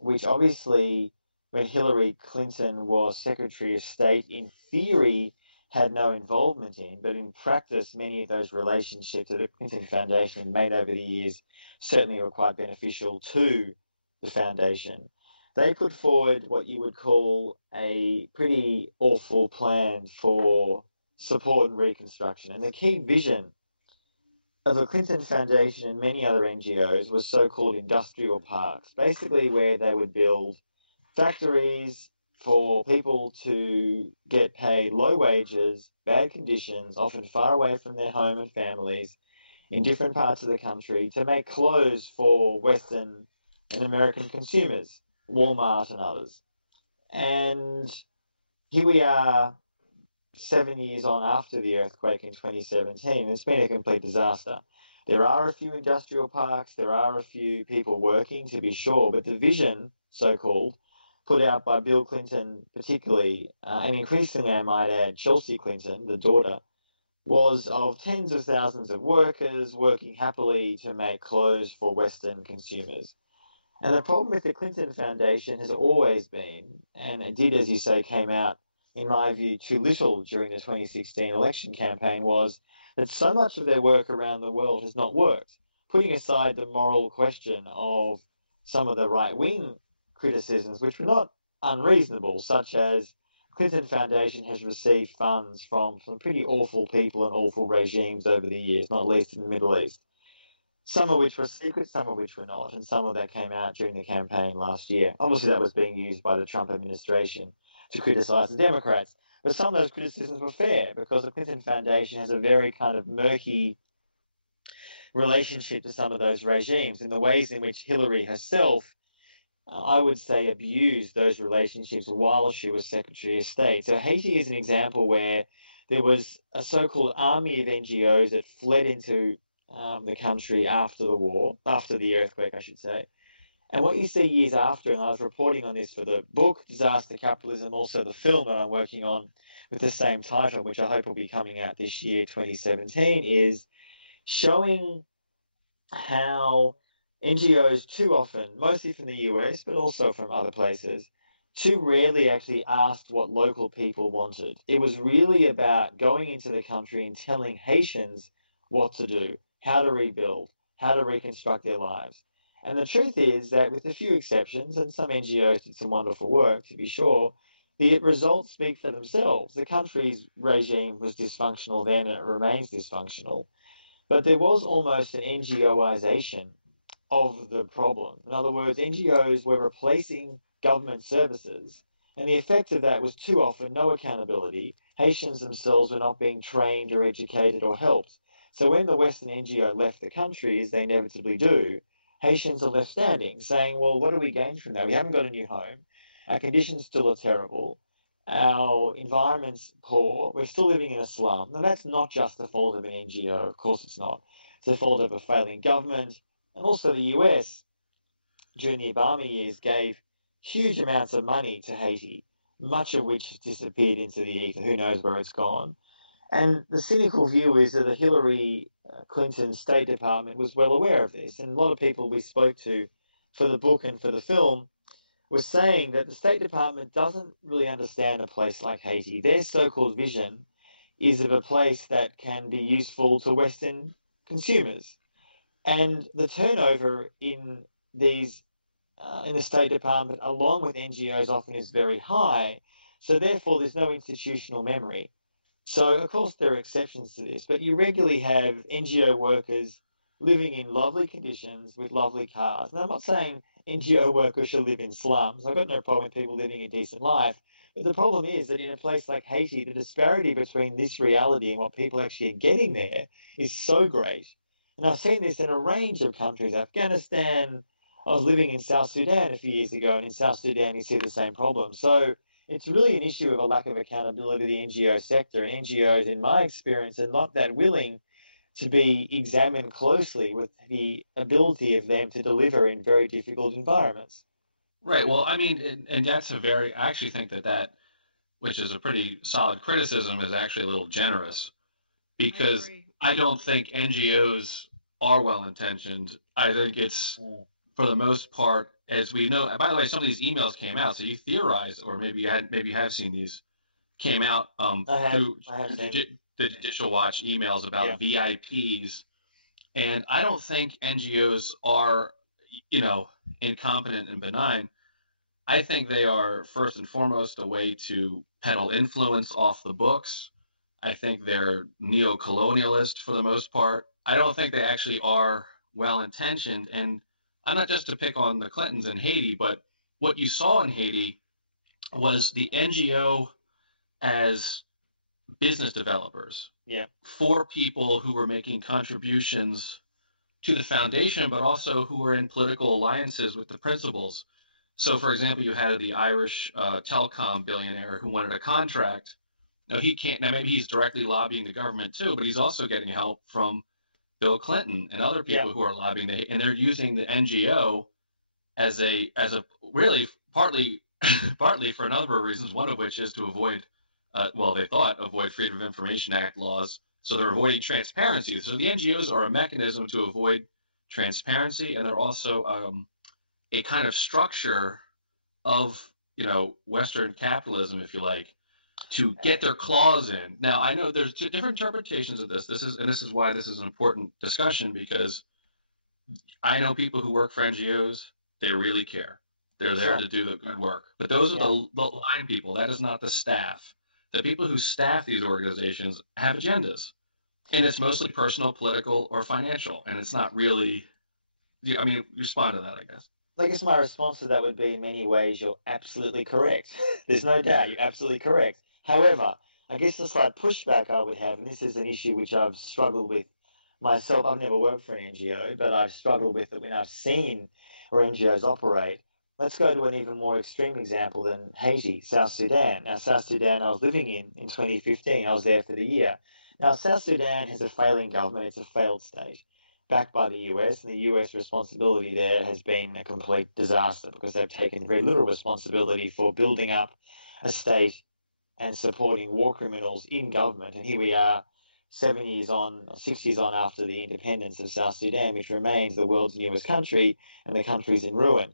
which obviously, when Hillary Clinton was Secretary of State, in theory had no involvement in, but in practice, many of those relationships that the Clinton Foundation made over the years certainly were quite beneficial to the foundation. They put forward what you would call a pretty awful plan for support and reconstruction. And the key vision of the Clinton Foundation and many other NGOs was so-called industrial parks, basically where they would build factories for people to get paid low wages, bad conditions, often far away from their home and families in different parts of the country to make clothes for Western and American consumers, Walmart and others. And here we are 7 years on after the earthquake in 2017, it's been a complete disaster. There are a few industrial parks, there are a few people working, to be sure, but the vision, so-called, put out by Bill Clinton particularly, and increasingly, I might add, Chelsea Clinton, the daughter, was of tens of thousands of workers working happily to make clothes for Western consumers. And the problem with the Clinton Foundation has always been, and it did, as you say, came out, in my view, too little during the 2016 election campaign, was that so much of their work around the world has not worked. Putting aside the moral question of some of the right-wing criticisms, which were not unreasonable, such as Clinton Foundation has received funds from some pretty awful people and awful regimes over the years, not least in the Middle East. Some of which were secret, some of which were not, and some of that came out during the campaign last year. Obviously, that was being used by the Trump administration to criticize the Democrats. But some of those criticisms were fair, because the Clinton Foundation has a very kind of murky relationship to some of those regimes, in the ways in which Hillary herself, I would say, abused those relationships while she was Secretary of State. So Haiti is an example where there was a so-called army of NGOs that fled into the country after the war, after the earthquake, I should say. And what you see years after, and I was reporting on this for the book, Disaster Capitalism, also the film that I'm working on with the same title, which I hope will be coming out this year, 2017, is showing how NGOs too often, mostly from the US, but also from other places, too rarely actually asked what local people wanted. It was really about going into the country and telling Haitians what to do, how to rebuild, how to reconstruct their lives. And the truth is that, with a few exceptions, and some NGOs did some wonderful work, to be sure, the results speak for themselves. The country's regime was dysfunctional then, and it remains dysfunctional. But there was almost an NGOization of the problem. In other words, NGOs were replacing government services, and the effect of that was too often no accountability. Haitians themselves were not being trained or educated or helped. So when the Western NGO left the country, as they inevitably do, Haitians are left standing, saying, well, what do we gain from that? We haven't got a new home. Our conditions still are terrible. Our environment's poor. We're still living in a slum. Now, that's not just the fault of an NGO. Of course it's not. It's the fault of a failing government. And also the US, during the Obama years, gave huge amounts of money to Haiti, much of which has disappeared into the ether. Who knows where it's gone? And the cynical view is that the Hillary Clinton State Department was well aware of this. And a lot of people we spoke to for the book and for the film were saying that the State Department doesn't really understand a place like Haiti. Their so-called vision is of a place that can be useful to Western consumers. And the turnover in these in the State Department, along with NGOs, often is very high. So therefore, there's no institutional memory. So, of course, there are exceptions to this, but you regularly have NGO workers living in lovely conditions with lovely cars. Now, I'm not saying NGO workers should live in slums. I've got no problem with people living a decent life. But the problem is that in a place like Haiti, the disparity between this reality and what people actually are getting there is so great. And I've seen this in a range of countries. Afghanistan, I was living in South Sudan a few years ago, and in South Sudan you see the same problem. So it's really an issue of a lack of accountability of the NGO sector. And NGOs, in my experience, are not that willing to be examined closely with the ability of them to deliver in very difficult environments. Right. Well, I mean, and that's I actually think that, which is a pretty solid criticism, is actually a little generous because I don't think NGOs are well intentioned. I think it's, for the most part, as we know. By the way, some of these emails came out, so you theorize, or maybe you have seen these, came out through the Judicial Watch emails about VIPs, and I don't think NGOs are, incompetent and benign. I think they are first and foremost a way to peddle influence off the books. I think they're neo-colonialist for the most part. I don't think they actually are well-intentioned. And I'm not just to pick on the Clintons in Haiti, but what you saw in Haiti was the NGO as business developers for people who were making contributions to the foundation, but also who were in political alliances with the principals. So, for example, you had the Irish telecom billionaire who wanted a contract. Now, he can't. Now, maybe he's directly lobbying the government too, but he's also getting help from Bill Clinton and other people who are lobbying, and they're using the NGO as a really partly partly for a number of reasons. One of which is to avoid, they thought, avoid Freedom of Information Act laws. So they're avoiding transparency. So the NGOs are a mechanism to avoid transparency, and they're also a kind of structure of, Western capitalism, if you like, to get their claws in. Now, I know there's different interpretations of this. This is why this is an important discussion, because I know people who work for NGOs. They really care. They're there to do the good work. But those are the line people. That is not the staff. The people who staff these organizations have agendas. And it's mostly personal, political, or financial. And it's not really, respond to that, I guess. I guess my response to that would be, in many ways, you're absolutely correct. There's no doubt, you're absolutely correct. However, I guess the slight pushback I would have, and this is an issue which I've struggled with myself. I've never worked for an NGO, but I've struggled with it when I've seen where NGOs operate. Let's go to an even more extreme example than Haiti, South Sudan. Now, South Sudan I was living in 2015. I was there for the year. Now, South Sudan has a failing government. It's a failed state, backed by the US, and the US responsibility there has been a complete disaster because they've taken very little responsibility for building up a state and supporting war criminals in government. And here we are, 7 years on, 6 years on after the independence of South Sudan, which remains the world's newest country, and the country's in ruin.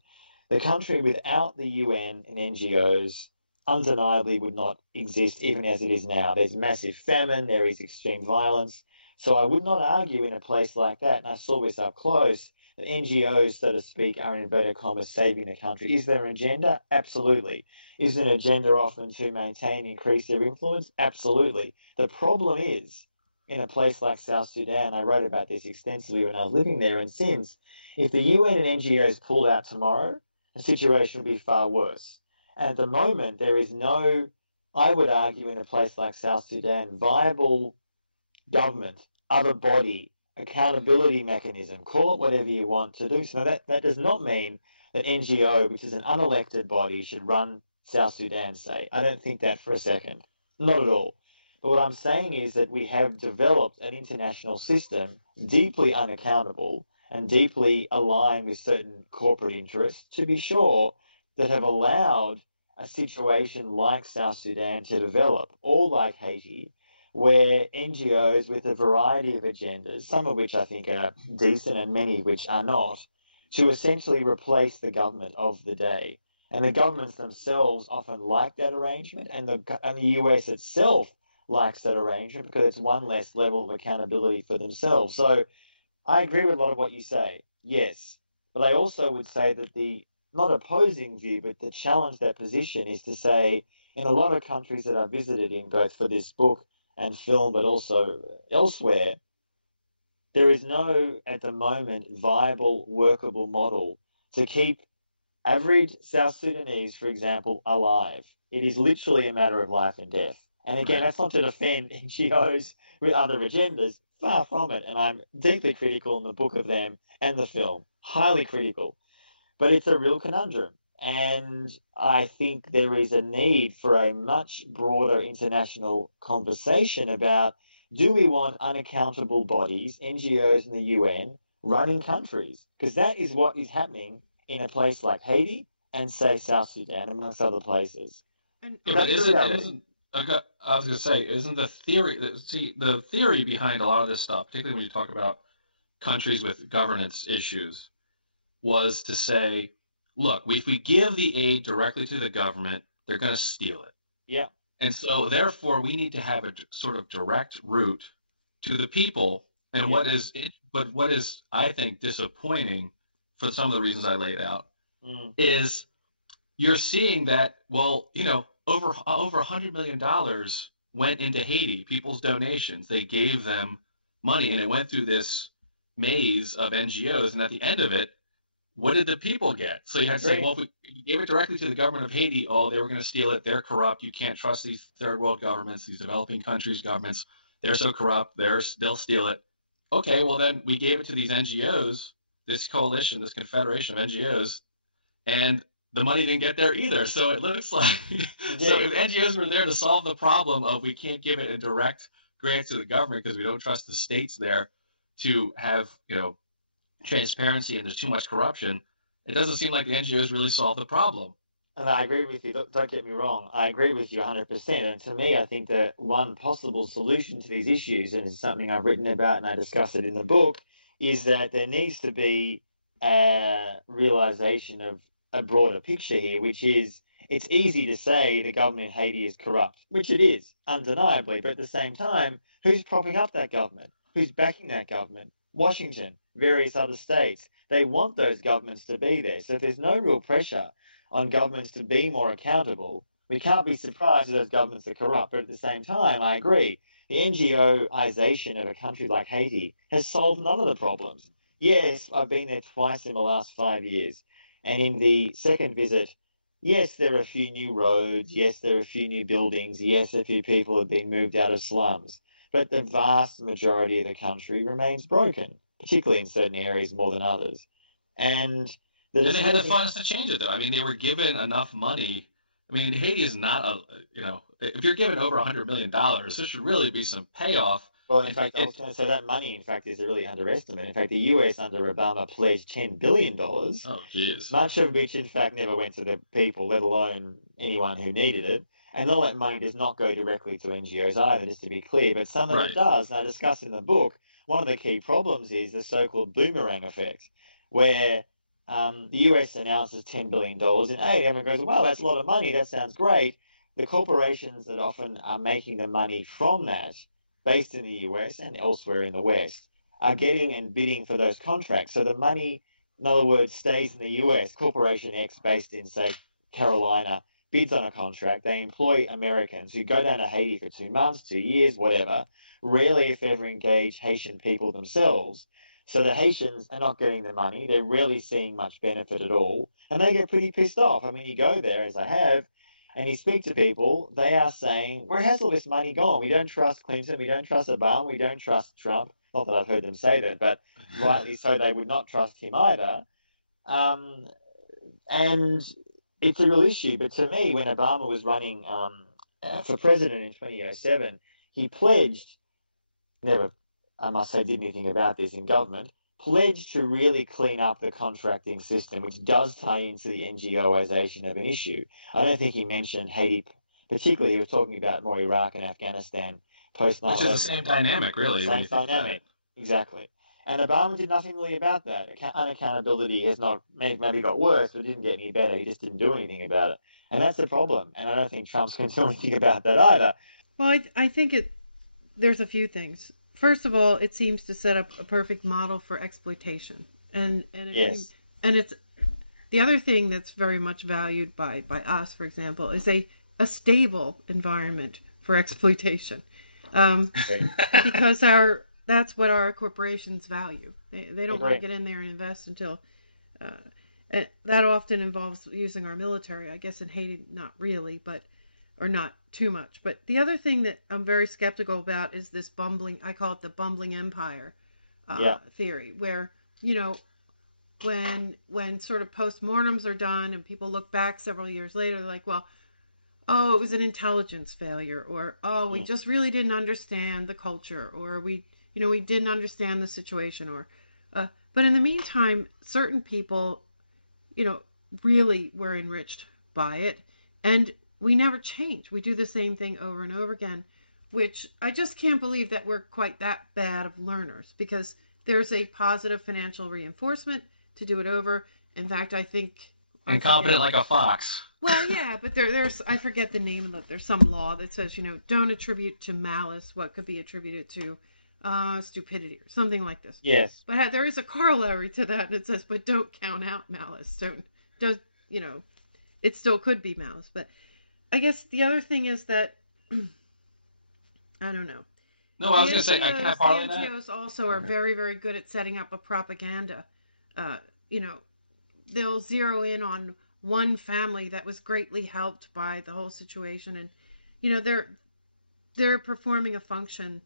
The country without the UN and NGOs undeniably would not exist even as it is now. There's massive famine, there is extreme violence. So I would not argue in a place like that, and I saw this up close, that NGOs, so to speak, are in inverted commas saving the country. Is there an agenda? Absolutely. Is an agenda often to maintain and increase their influence? Absolutely. The problem is, in a place like South Sudan, I wrote about this extensively when I was living there, and since, if the UN and NGOs pulled out tomorrow, the situation would be far worse. And at the moment, there is no, I would argue, in a place like South Sudan, viable government, other body, accountability mechanism, call it whatever you want to do. So that does not mean that NGO, which is an unelected body, should run South Sudan, say. I don't think that for a second. Not at all. But what I'm saying is that we have developed an international system deeply unaccountable and deeply aligned with certain corporate interests, to be sure, that have allowed a situation like South Sudan to develop, or like Haiti, where NGOs with a variety of agendas, some of which I think are decent and many which are not, to essentially replace the government of the day. And the governments themselves often like that arrangement, and the US itself likes that arrangement because it's one less level of accountability for themselves. So I agree with a lot of what you say, yes. But I also would say that the not opposing view, but to challenge that position is to say, in a lot of countries that I visited in, both for this book and film, but also elsewhere, there is no, at the moment, viable, workable model to keep average South Sudanese, for example, alive. It is literally a matter of life and death. And again, that's not to defend NGOs with other agendas, far from it. And I'm deeply critical in the book of them and the film, highly critical. But it's a real conundrum. And I think there is a need for a much broader international conversation about, do we want unaccountable bodies, NGOs and the UN, running countries? Because that is what is happening in a place like Haiti and, say, South Sudan, amongst other places. And Yeah, but okay, I was going to say, isn't the theory, the theory behind a lot of this stuff, particularly when you talk about countries with governance issues, was to say, look, if we give the aid directly to the government, they're going to steal it. Yeah. And so, therefore, we need to have a sort of direct route to the people. And what is, I think, disappointing for some of the reasons I laid out is you're seeing that, well, over $100 million went into Haiti, people's donations. They gave them money, and it went through this maze of NGOs. And at the end of it, what did the people get? So you had to say, well, if we gave it directly to the government of Haiti, oh, they were going to steal it. They're corrupt. You can't trust these third world governments, these developing countries' governments. They're so corrupt. They'll steal it. Okay, well, then we gave it to these NGOs, this coalition, this confederation of NGOs, and the money didn't get there either. So it looks like so if NGOs were there to solve the problem of we can't give it in direct grants to the government because we don't trust the states there to have transparency, and there's too much corruption, it doesn't seem like the NGOs really solve the problem. And I agree with you. Don't get me wrong. I agree with you 100%. And to me, I think that one possible solution to these issues, and it's something I've written about and I discuss it in the book, is that there needs to be a realization of a broader picture here, which is, it's easy to say the government in Haiti is corrupt, which it is, undeniably. But at the same time, who's propping up that government? Who's backing that government? Washington, various other states. They want those governments to be there. So if there's no real pressure on governments to be more accountable, we can't be surprised that those governments are corrupt. But at the same time, I agree, the NGOization of a country like Haiti has solved none of the problems. Yes, I've been there twice in the last 5 years. And in the second visit, yes, there are a few new roads. Yes, there are a few new buildings. Yes, a few people have been moved out of slums. But the vast majority of the country remains broken, particularly in certain areas more than others. And they had the funds to change it, though. I mean, they were given enough money. I mean, Haiti is not if you're given over $100 million, there should really be some payoff. Well, in fact, I was going to say that money, in fact, is a really underestimate. In fact, the US under Obama pledged $10 billion. Oh, jeez. Much of which, in fact, never went to the people, let alone anyone who needed it. And all that money does not go directly to NGOs either, just to be clear. But some of it does, and I discuss in the book, one of the key problems is the so-called boomerang effect, where the US announces $10 billion in aid. Everyone goes, wow, that's a lot of money. That sounds great. The corporations that often are making the money from that, based in the US and elsewhere in the West, are getting and bidding for those contracts. So the money, in other words, stays in the US. Corporation X, based in, say, Carolina, bids on a contract. They employ Americans who go down to Haiti for 2 months, 2 years, whatever, rarely, if ever, engage Haitian people themselves. So the Haitians are not getting the money. They're rarely seeing much benefit at all. And they get pretty pissed off. I mean, you go there, as I have, and you speak to people, they are saying, where has all this money gone? We don't trust Clinton. We don't trust Obama. We don't trust Trump. Not that I've heard them say that, but rightly so, they would not trust him either. And it's a real issue. But to me, when Obama was running for president in 2007, he pledged, never, I must say, did anything about this in government, pledged to really clean up the contracting system, which does tie into the NGOization of an issue. I don't think he mentioned Haiti particularly. He was talking about more Iraq and Afghanistan post 9/11. Which is the same dynamic, really. Same dynamic, exactly. And Obama did nothing really about that. Unaccountability has not maybe got worse, but it didn't get any better. He just didn't do anything about it. And that's the problem. And I don't think Trump's going to do anything about that either. Well, I think there's a few things. First of all, it seems to set up a perfect model for exploitation, and it's the other thing that's very much valued by us, for example, is a stable environment for exploitation, because that's what our corporations value. They don't want to get in there and invest until that often involves using our military. I guess in Haiti, not really, or not too much. But the other thing that I'm very skeptical about is this bumbling, I call it the bumbling empire theory, where, when sort of postmortems are done and people look back several years later, they're like, well, oh, it was an intelligence failure, or oh, we just really didn't understand the culture, or we didn't understand the situation, or but in the meantime, certain people, really were enriched by it, and we never change. We do the same thing over and over again, which I just can't believe that we're quite that bad of learners, because there's a positive financial reinforcement to do it over. In fact, I think... Incompetent like a fox. Well, yeah, but there's, I forget the name of it. There's some law that says, don't attribute to malice what could be attributed to stupidity or something like this. Yes. But there is a corollary to that, and it says, but don't count out malice. It still could be malice. But I guess the other thing is that, I don't know. No, I was going to say, can I parlay that? NGOs also are very, very good at setting up a propaganda. They'll zero in on one family that was greatly helped by the whole situation, and they're performing a function.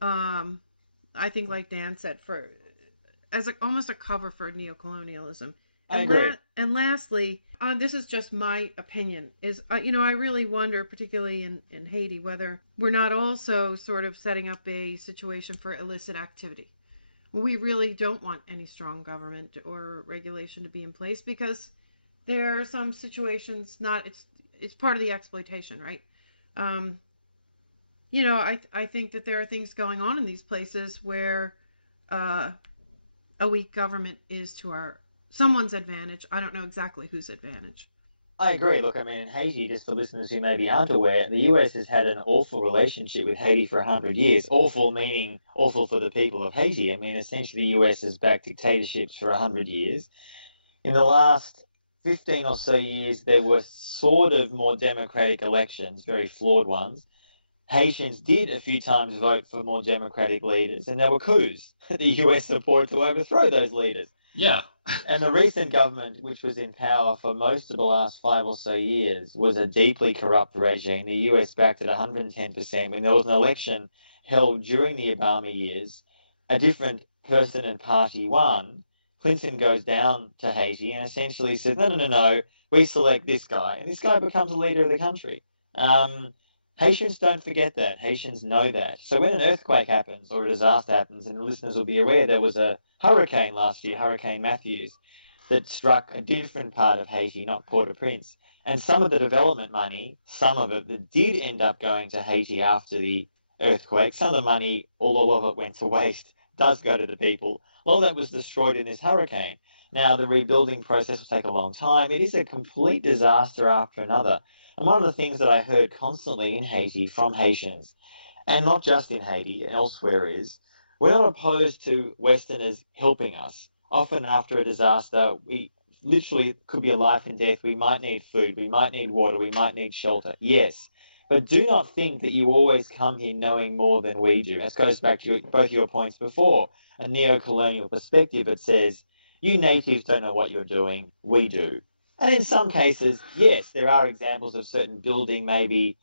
I think, like Dan said, as almost a cover for neocolonialism. I agree. And lastly, this is just my opinion, is I really wonder, particularly in Haiti, whether we're not also sort of setting up a situation for illicit activity. We really don't want any strong government or regulation to be in place, because there are some situations it's part of the exploitation, right? I think that there are things going on in these places where a weak government is to someone's advantage. I don't know exactly whose advantage. I agree. Look, I mean, in Haiti, just for listeners who maybe aren't aware, the US has had an awful relationship with Haiti for 100 years. Awful meaning awful for the people of Haiti. I mean, essentially, the US has backed dictatorships for 100 years. In the last 15 or so years, there were sort of more democratic elections, very flawed ones. Haitians did a few times vote for more democratic leaders, and there were coups that the US supported to overthrow those leaders. Yeah. And the recent government, which was in power for most of the last 5 or so years, was a deeply corrupt regime. The US backed it 110%. When there was an election held during the Obama years, a different person and party won. Clinton goes down to Haiti and essentially says, no, we select this guy. And this guy becomes the leader of the country. Haitians don't forget that. Haitians know that. So when an earthquake happens or a disaster happens, and the listeners will be aware, there was a hurricane last year, Hurricane Matthews, that struck a different part of Haiti, not Port-au-Prince. And some of the development money, some of it that did end up going to Haiti after the earthquake, some of the money, all of it went to waste, does go to the people. A lot of that was destroyed in this hurricane. Now, the rebuilding process will take a long time. It is a complete disaster after another. And one of the things that I heard constantly in Haiti from Haitians, and not just in Haiti, elsewhere, is we're not opposed to Westerners helping us. Often after a disaster, we literally could be a life and death. We might need food, we might need water, we might need shelter. Yes. But do not think that you always come here knowing more than we do. This goes back to both your points before. A neo-colonial perspective that says, you natives don't know what you're doing, we do. And in some cases, yes, there are examples of certain building, maybe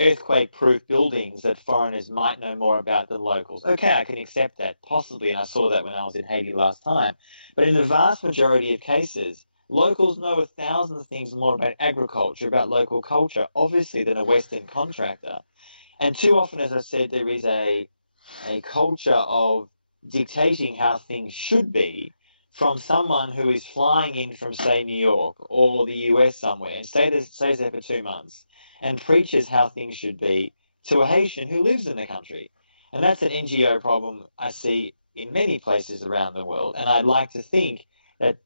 earthquake-proof buildings that foreigners might know more about than locals. Okay, I can accept that, possibly, and I saw that when I was in Haiti last time. But in the vast majority of cases, locals know 1,000 things more about agriculture, about local culture, obviously, than a Western contractor. And too often, as I said, there is a culture of dictating how things should be from someone who is flying in from, say, New York or the US somewhere and stays there for 2 months and preaches how things should be to a Haitian who lives in the country. And that's an NGO problem I see in many places around the world. And I'd like to think that,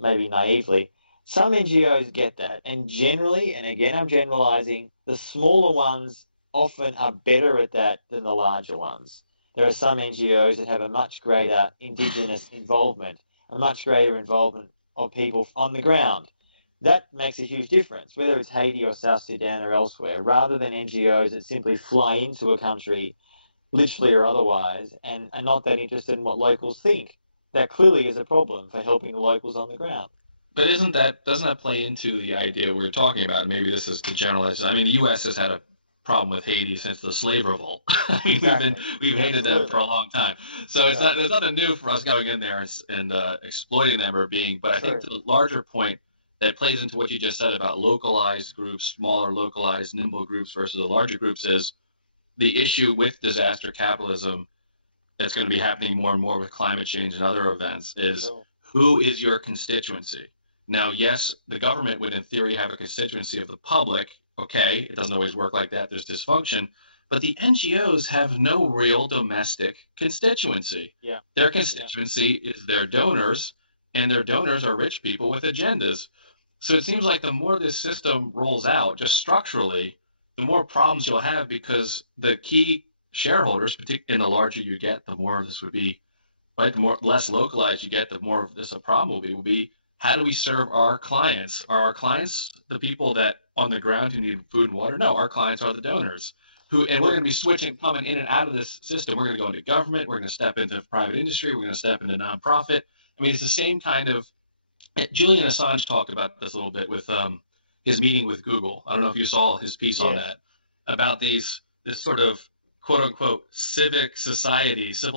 maybe naively, some NGOs get that. And generally, and again I'm generalizing, the smaller ones often are better at that than the larger ones. There are some NGOs that have a much greater indigenous involvement, a much greater involvement of people on the ground. That makes a huge difference, whether it's Haiti or South Sudan or elsewhere, rather than NGOs that simply fly into a country, literally or otherwise, and are not that interested in what locals think. That clearly is a problem for helping the locals on the ground. But doesn't that play into the idea we're talking about? Maybe this is to generalize. I mean, the U.S. has had a problem with Haiti since the slave revolt. I mean, Exactly. we've hated them for a long time. So it's not there's nothing new for us going in there and exploiting them or being. But I think the larger point that plays into what you just said about localized groups, smaller, localized, nimble groups versus the larger groups is the issue with disaster capitalism that's going to be happening more and more with climate change and other events is who is your constituency? Now, yes, the government would in theory have a constituency of the public. Okay, it doesn't always work like that. There's dysfunction. But the NGOs have no real domestic constituency. Yeah. Their constituency is their donors, and their donors are rich people with agendas. So it seems like the more this system rolls out, just structurally, the more problems you'll have because the key shareholders, particularly the larger you get, the more this would be, right? The more less localized you get, the more of this a problem will be how do we serve our clients? Are our clients the people that on the ground who need food and water? No, our clients are the donors and we're going to be switching, coming in and out of this system. We're going to go into government. We're going to step into private industry. We're going to step into nonprofit. I mean, it's the same kind of, Julian Assange talked about this a little bit with his meeting with Google. I don't know if you saw his piece on that, about this sort of quote unquote civil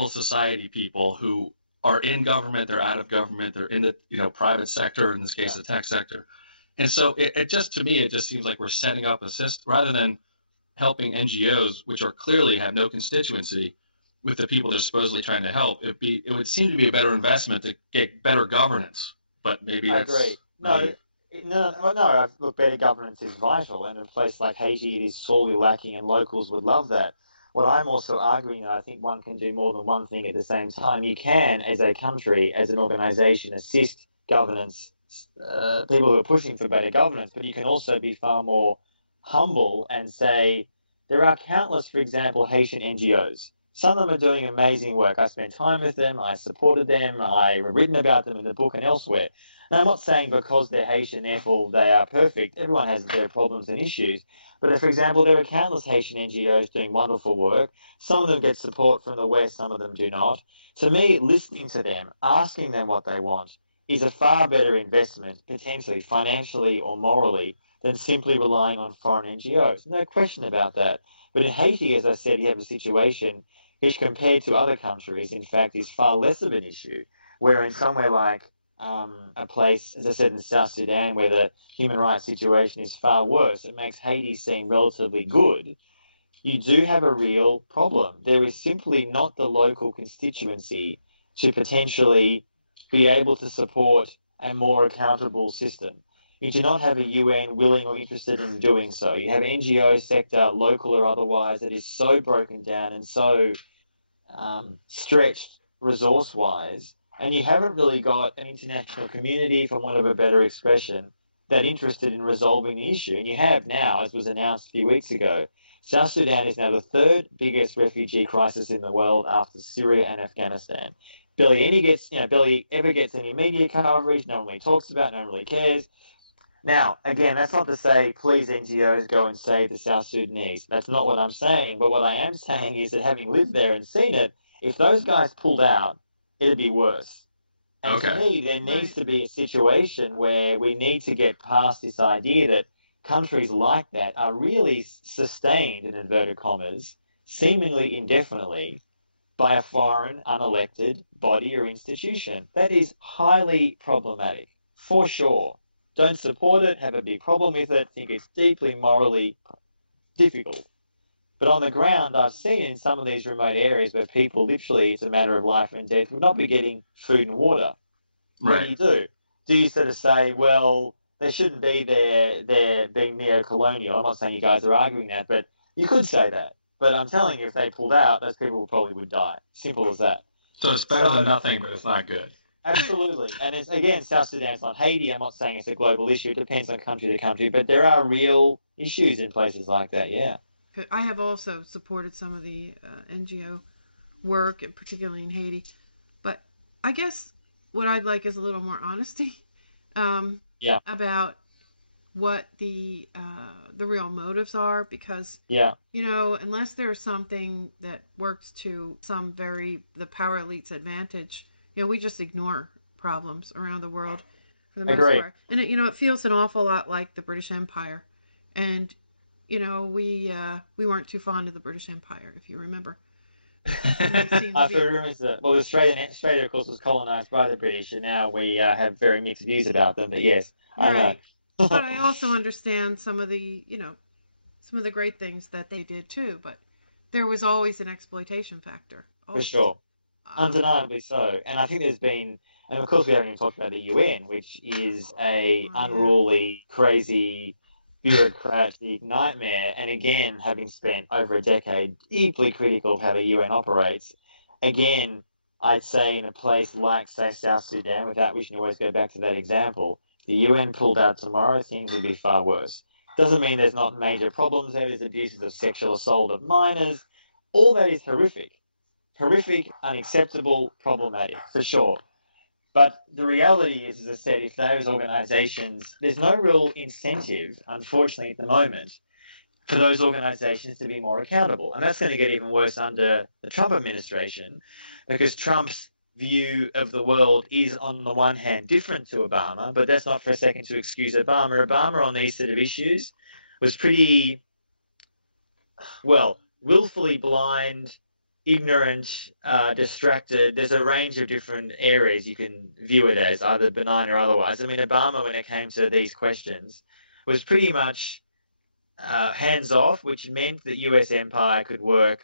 society people who are in government, they're out of government, they're in the private sector, in this case the tech sector. And so it just, to me, it just seems like we're setting up a system rather than helping NGOs, which are clearly have no constituency with the people they're supposedly trying to help. It would seem to be a better investment to get better governance. But maybe I agree. Look, better governance is vital, and in a place like Haiti, it is sorely lacking, and locals would love that. What I'm also arguing, I think one can do more than one thing at the same time. You can, as a country, as an organization, assist governance, people who are pushing for better governance, but you can also be far more humble and say, there are countless, for example, Haitian NGOs. Some of them are doing amazing work. I spent time with them. I supported them. I've written about them in the book and elsewhere. Now, I'm not saying because they're Haitian, therefore they are perfect. Everyone has their problems and issues. But, for example, there are countless Haitian NGOs doing wonderful work. Some of them get support from the West, some of them do not. To me, listening to them, asking them what they want, is a far better investment, potentially financially or morally, than simply relying on foreign NGOs. No question about that. But in Haiti, as I said, you have a situation which, compared to other countries, in fact, is far less of an issue, where in somewhere like a place, as I said, in South Sudan, where the human rights situation is far worse, it makes Haiti seem relatively good. You do have a real problem. There is simply not the local constituency to potentially be able to support a more accountable system. You do not have a UN willing or interested in doing so. You have NGO sector, local or otherwise, that is so broken down and so stretched resource-wise, and you haven't really got an international community, for want of a better expression, that interested in resolving the issue. And you have now, as was announced a few weeks ago, South Sudan is now the third biggest refugee crisis in the world after Syria and Afghanistan. Barely ever gets any media coverage. No one really talks about it, no one really cares. Now, again, that's not to say, please, NGOs, go and save the South Sudanese. That's not what I'm saying. But what I am saying is that having lived there and seen it, if those guys pulled out, it'd be worse. And to me, there needs to be a situation where we need to get past this idea that countries like that are really sustained, in inverted commas, seemingly indefinitely, by a foreign, unelected body or institution. That is highly problematic, for sure. Don't support it, have a big problem with it, think it's deeply morally difficult. But on the ground, I've seen in some of these remote areas where people literally, it's a matter of life and death, would not be getting food and water. What do you do? Do you sort of say, well, they shouldn't be there being neo-colonial? I'm not saying you guys are arguing that, but you could say that. But I'm telling you, if they pulled out, those people probably would die. Simple as that. So it's better than nothing, but it's not good. Absolutely. And it's, again, South Sudan's not Haiti. I'm not saying it's a global issue. It depends on country to country. But there are real issues in places like that, yeah. I have also supported some of the NGO work, and particularly in Haiti. But I guess what I'd like is a little more honesty about what the real motives are, because unless there's something that works to the power elite's advantage, we just ignore problems around the world for the most part. And it feels an awful lot like the British Empire. And we weren't too fond of the British Empire, if you remember. I feel rumors that, well, Australia, of course, was colonized by the British, and now we have very mixed views about them. But yes, I know. Right. But I also understand some of the great things that they did too. But there was always an exploitation factor. For sure. Undeniably so. And I think there's been, and of course we haven't even talked about the UN, which is a unruly, crazy, bureaucratic nightmare. And again, having spent over a decade deeply critical of how the UN operates, again, I'd say in a place like, say, South Sudan, without wishing to always go back to that example, the UN pulled out tomorrow, things would be far worse. Doesn't mean there's not major problems there. There's abuses of sexual assault of minors. All that is horrific. Horrific, unacceptable, problematic, for sure. But the reality is, as I said, if those organisations, there's no real incentive, unfortunately, at the moment, for those organisations to be more accountable. And that's going to get even worse under the Trump administration, because Trump's view of the world is, on the one hand, different to Obama, but that's not for a second to excuse Obama. Obama, on these sort of issues, was pretty, well, willfully blind, ignorant, distracted. There's a range of different areas you can view it as, either benign or otherwise. I mean, Obama, when it came to these questions, was pretty much hands-off, which meant that US empire could work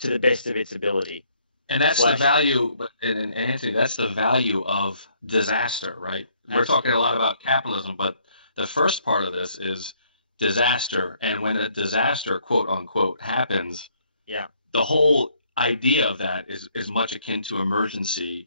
to the best of its ability. And that's the value, and Anthony, that's the value of disaster, right? Absolutely. We're talking a lot about capitalism, but the first part of this is disaster. And when a disaster, quote unquote, happens, the whole idea of that is much akin to emergency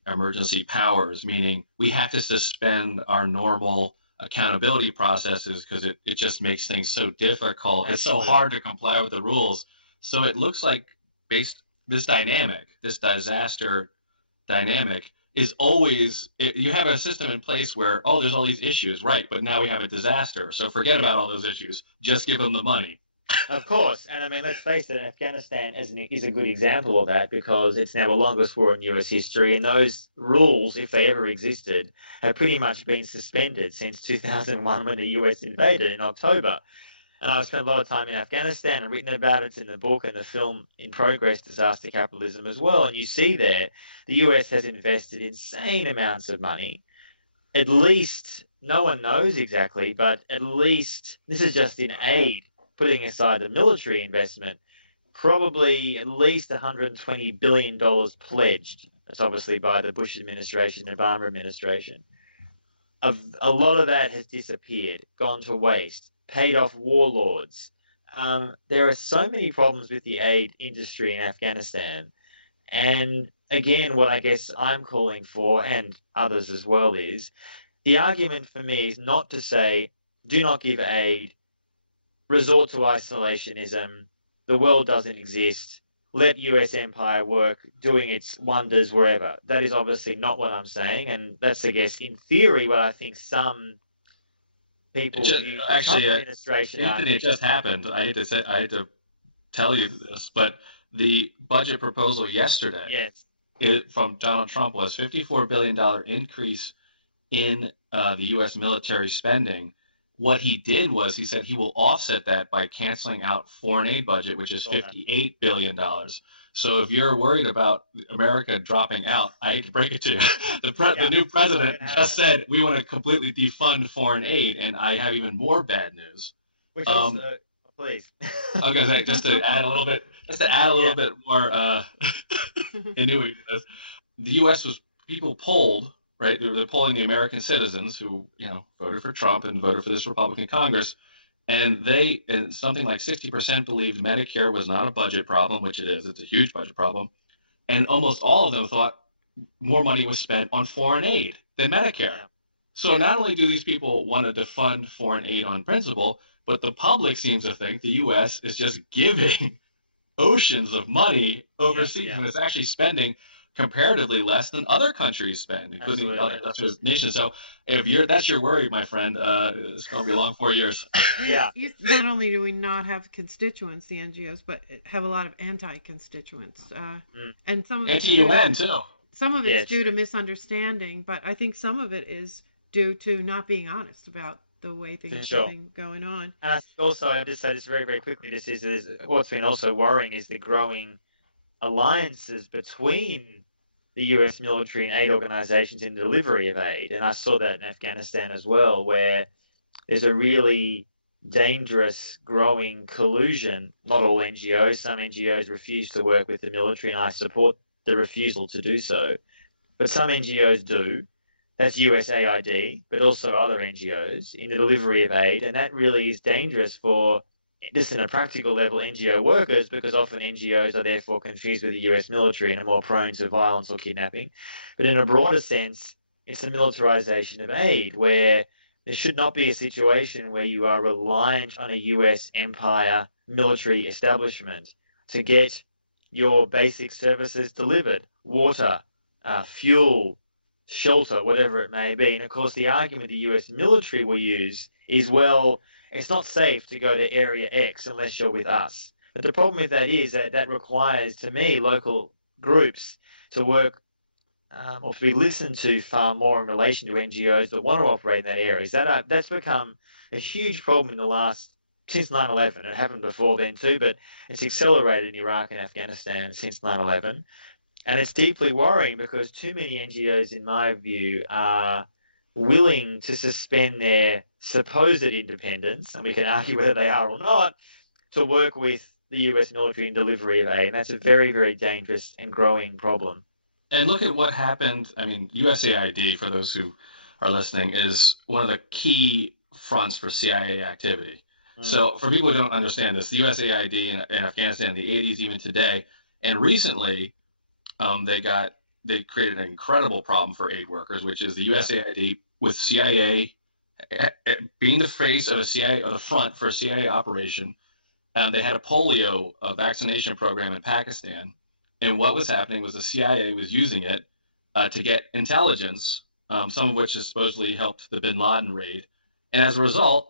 powers, meaning we have to suspend our normal accountability processes because it just makes things so difficult. It's so hard to comply with the rules. So it looks like this disaster dynamic is always, you have a system in place where, there's all these issues, right, but now we have a disaster. So forget about all those issues. Just give them the money. Of course, and I mean, let's face it, Afghanistan is a good example of that, because it's now the longest war in US history, and those rules, if they ever existed, have pretty much been suspended since 2001 when the US invaded in October. And I've spent a lot of time in Afghanistan and written about it. It's in the book and the film in progress, Disaster Capitalism, as well. And you see there, the US has invested insane amounts of money. At least, no one knows exactly, but at least, this is just in aid, putting aside the military investment, probably at least $120 billion pledged. That's obviously by the Bush administration, Obama administration. A lot of that has disappeared, gone to waste, paid off warlords. There are so many problems with the aid industry in Afghanistan. And again, what I guess I'm calling for, and others as well, is the argument for me is not to say, do not give aid, resort to isolationism, the world doesn't exist, let US empire work doing its wonders wherever. That is obviously not what I'm saying, and that's, I guess, in theory, what I think some people actually, Anthony, it just happened. I hate to tell you this, but the budget proposal yesterday from Donald Trump was $54 billion increase in the U.S. military spending. What he did was he said he will offset that by canceling out foreign aid budget, which is $58 billion. So if you're worried about America dropping out, I hate to break it to you. The new president just said we want to completely defund foreign aid, and I have even more bad news. Which also, please. I was gonna say just to add a little bit more ingenuity to this. The U.S. was people polled. Right, they're polling the American citizens who, voted for Trump and voted for this Republican Congress, and something like 60% believed Medicare was not a budget problem, which it is. It's a huge budget problem, and almost all of them thought more money was spent on foreign aid than Medicare. So not only do these people want to defund foreign aid on principle, but the public seems to think the U.S. is just giving oceans of money overseas, and it's actually spending comparatively less than other countries spend, including other industrial nations. So if that's your worry, my friend, it's going to be a long 4 years. Not only do we not have constituents, the NGOs, but have a lot of anti-constituents. And some of anti-UN, too. Some of it's due to misunderstanding, but I think some of it is due to not being honest about the way things For sure. have been going on. And I think also, I'll just say this very, very quickly, what's been also worrying is the growing alliances between the US military and aid organizations in the delivery of aid. And I saw that in Afghanistan as well, where there's a really dangerous growing collusion. Not all NGOs, some NGOs refuse to work with the military, and I support the refusal to do so. But some NGOs do. That's USAID, but also other NGOs in the delivery of aid. And that really is dangerous for, just in a practical level, NGO workers, because often NGOs are therefore confused with the US military and are more prone to violence or kidnapping. But in a broader sense, it's the militarization of aid, where there should not be a situation where you are reliant on a US empire military establishment to get your basic services delivered: water, fuel, shelter, whatever it may be. And of course, the argument the US military will use is, well, it's not safe to go to Area X unless you're with us. But the problem with that is that requires, to me, local groups to work or to be listened to far more in relation to NGOs that want to operate in that area. That's become a huge problem in the last, since 9/11. It happened before then too, but it's accelerated in Iraq and Afghanistan since 9/11. And it's deeply worrying because too many NGOs, in my view, are willing to suspend their supposed independence, and we can argue whether they are or not, to work with the US military in delivery of aid. And that's a very, very dangerous and growing problem. And look at what happened. I mean, USAID, for those who are listening, is one of the key fronts for CIA activity. So for people who don't understand this, the USAID in Afghanistan in the 80s, even today, and recently, they created an incredible problem for aid workers, which is the USAID with CIA being the face of a CIA, or the front for a CIA operation. They had a polio vaccination program in Pakistan. And what was happening was the CIA was using it to get intelligence, some of which has supposedly helped the bin Laden raid. And as a result,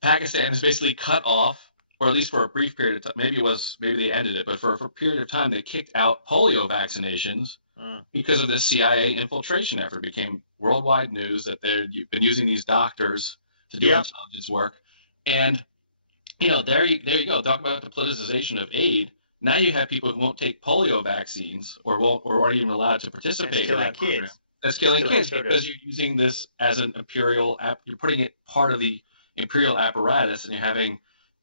Pakistan is basically cut off, or at least for a brief period of time. Maybe they ended it, but for a period of time, they kicked out polio vaccinations because of this CIA infiltration effort. It became worldwide news that you've been using these doctors to do intelligence work. And, there you go. Talk about the politicization of aid. Now you have people who won't take polio vaccines or aren't even allowed to participate in that program. That's killing kids because you're using this as an imperial you're putting it part of the imperial apparatus, and you're having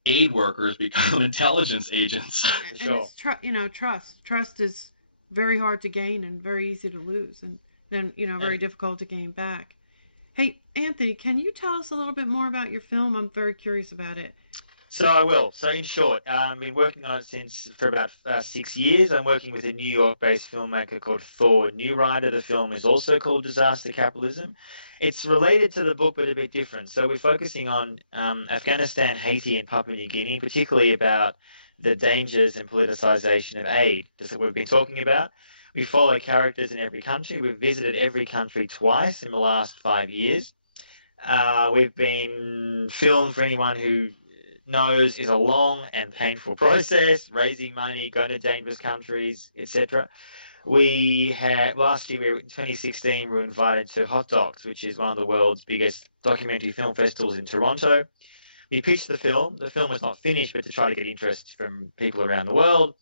aid workers become intelligence agents. And it's trust is very hard to gain and very easy to lose, and then very difficult to gain back. Hey, Anthony, can you tell us a little bit more about your film? I'm very curious about it. So I will. So in short, I've been working on it for about 6 years. I'm working with a New York-based filmmaker called Thor Newrider. The film is also called Disaster Capitalism. It's related to the book, but a bit different. So we're focusing on Afghanistan, Haiti, and Papua New Guinea, particularly about the dangers and politicization of aid, just that we've been talking about. We follow characters in every country. We've visited every country twice in the last 5 years. We've been filmed, for anyone who knows, is a long and painful process, raising money, going to dangerous countries, etc. We had, last year, in 2016, we were invited to Hot Docs, which is one of the world's biggest documentary film festivals in Toronto. We pitched the film. The film was not finished, but to try to get interest from people around the world.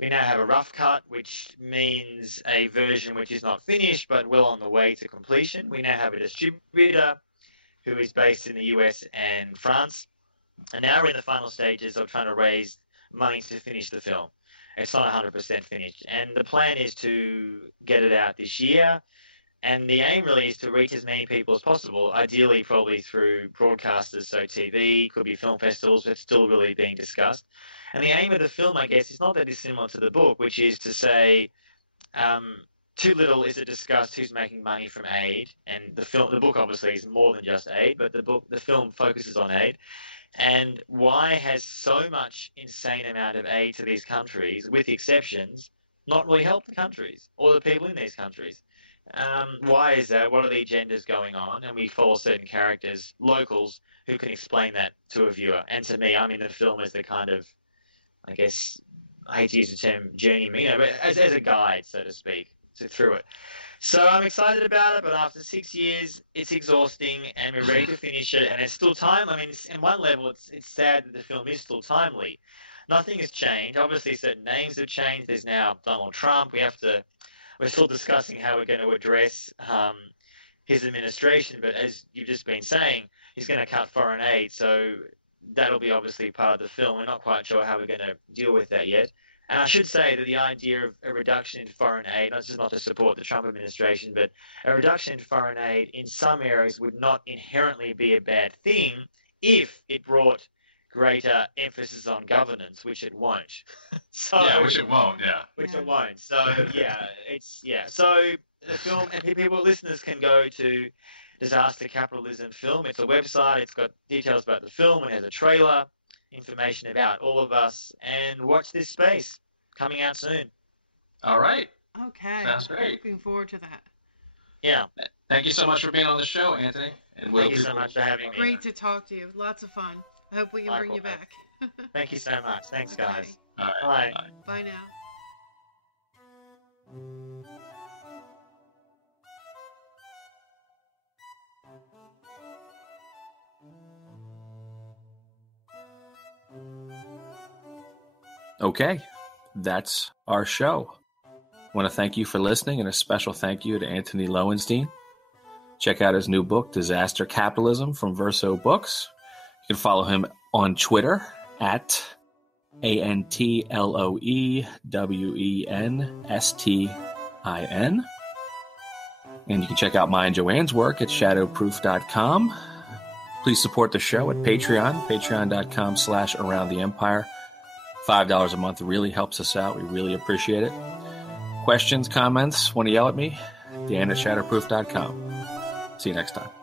We now have a rough cut, which means a version which is not finished, but well on the way to completion. We now have a distributor who is based in the US and France. And now we're in the final stages of trying to raise money to finish the film. It's not 100% finished. And the plan is to get it out this year. And the aim really is to reach as many people as possible, ideally probably through broadcasters, so TV, could be film festivals, but still really being discussed. And the aim of the film, I guess, is not that dissimilar to the book, which is to say, too little is it discussed who's making money from aid. And the book obviously is more than just aid, but the film focuses on aid. And why has so much insane amount of aid to these countries, with exceptions, not really helped the countries or the people in these countries? Why is that? What are the agendas going on? And we follow certain characters, locals, who can explain that to a viewer. And to me, I'm in the film as the kind of, I guess, I hate to use the term journeyman, but as a guide, so to speak, through it. So I'm excited about it, but after 6 years, it's exhausting, and we're ready to finish it, and there's still time. I mean, in one level, it's sad that the film is still timely. Nothing has changed. Obviously, certain names have changed. There's now Donald Trump. We're still discussing how we're going to address his administration, but as you've just been saying, he's going to cut foreign aid, so that'll be obviously part of the film. We're not quite sure how we're going to deal with that yet. And I should say that the idea of a reduction in foreign aid, not to support the Trump administration, but a reduction in foreign aid in some areas would not inherently be a bad thing if it brought greater emphasis on governance, which it won't. Which it won't, yeah. Which it won't. So, So the film, and people, listeners can go to Disaster Capitalism Film. It's a website. It's got details about the film. It has a trailer, information about all of us, and watch this space. Coming out soon. All right. Okay. Sounds great. Looking forward to that. Yeah. Thank you so much for being on the show, Anthony. And Thank you so much for having me. Great to talk to you. Lots of fun. I hope we can bring you back. Thank you so much. Thanks, guys. All right. Bye. Bye now. Okay, that's our show. I want to thank you for listening, and a special thank you to Antony Loewenstein. Check out his new book, Disaster Capitalism, from Verso Books. You can follow him on Twitter at AntLoewenstein. And you can check out mine and Joanne's work at shadowproof.com. Please support the show at Patreon, patreon.com/aroundtheempire. $5 a month really helps us out. We really appreciate it. Questions, comments, want to yell at me? Dan at shadowproof.com. See you next time.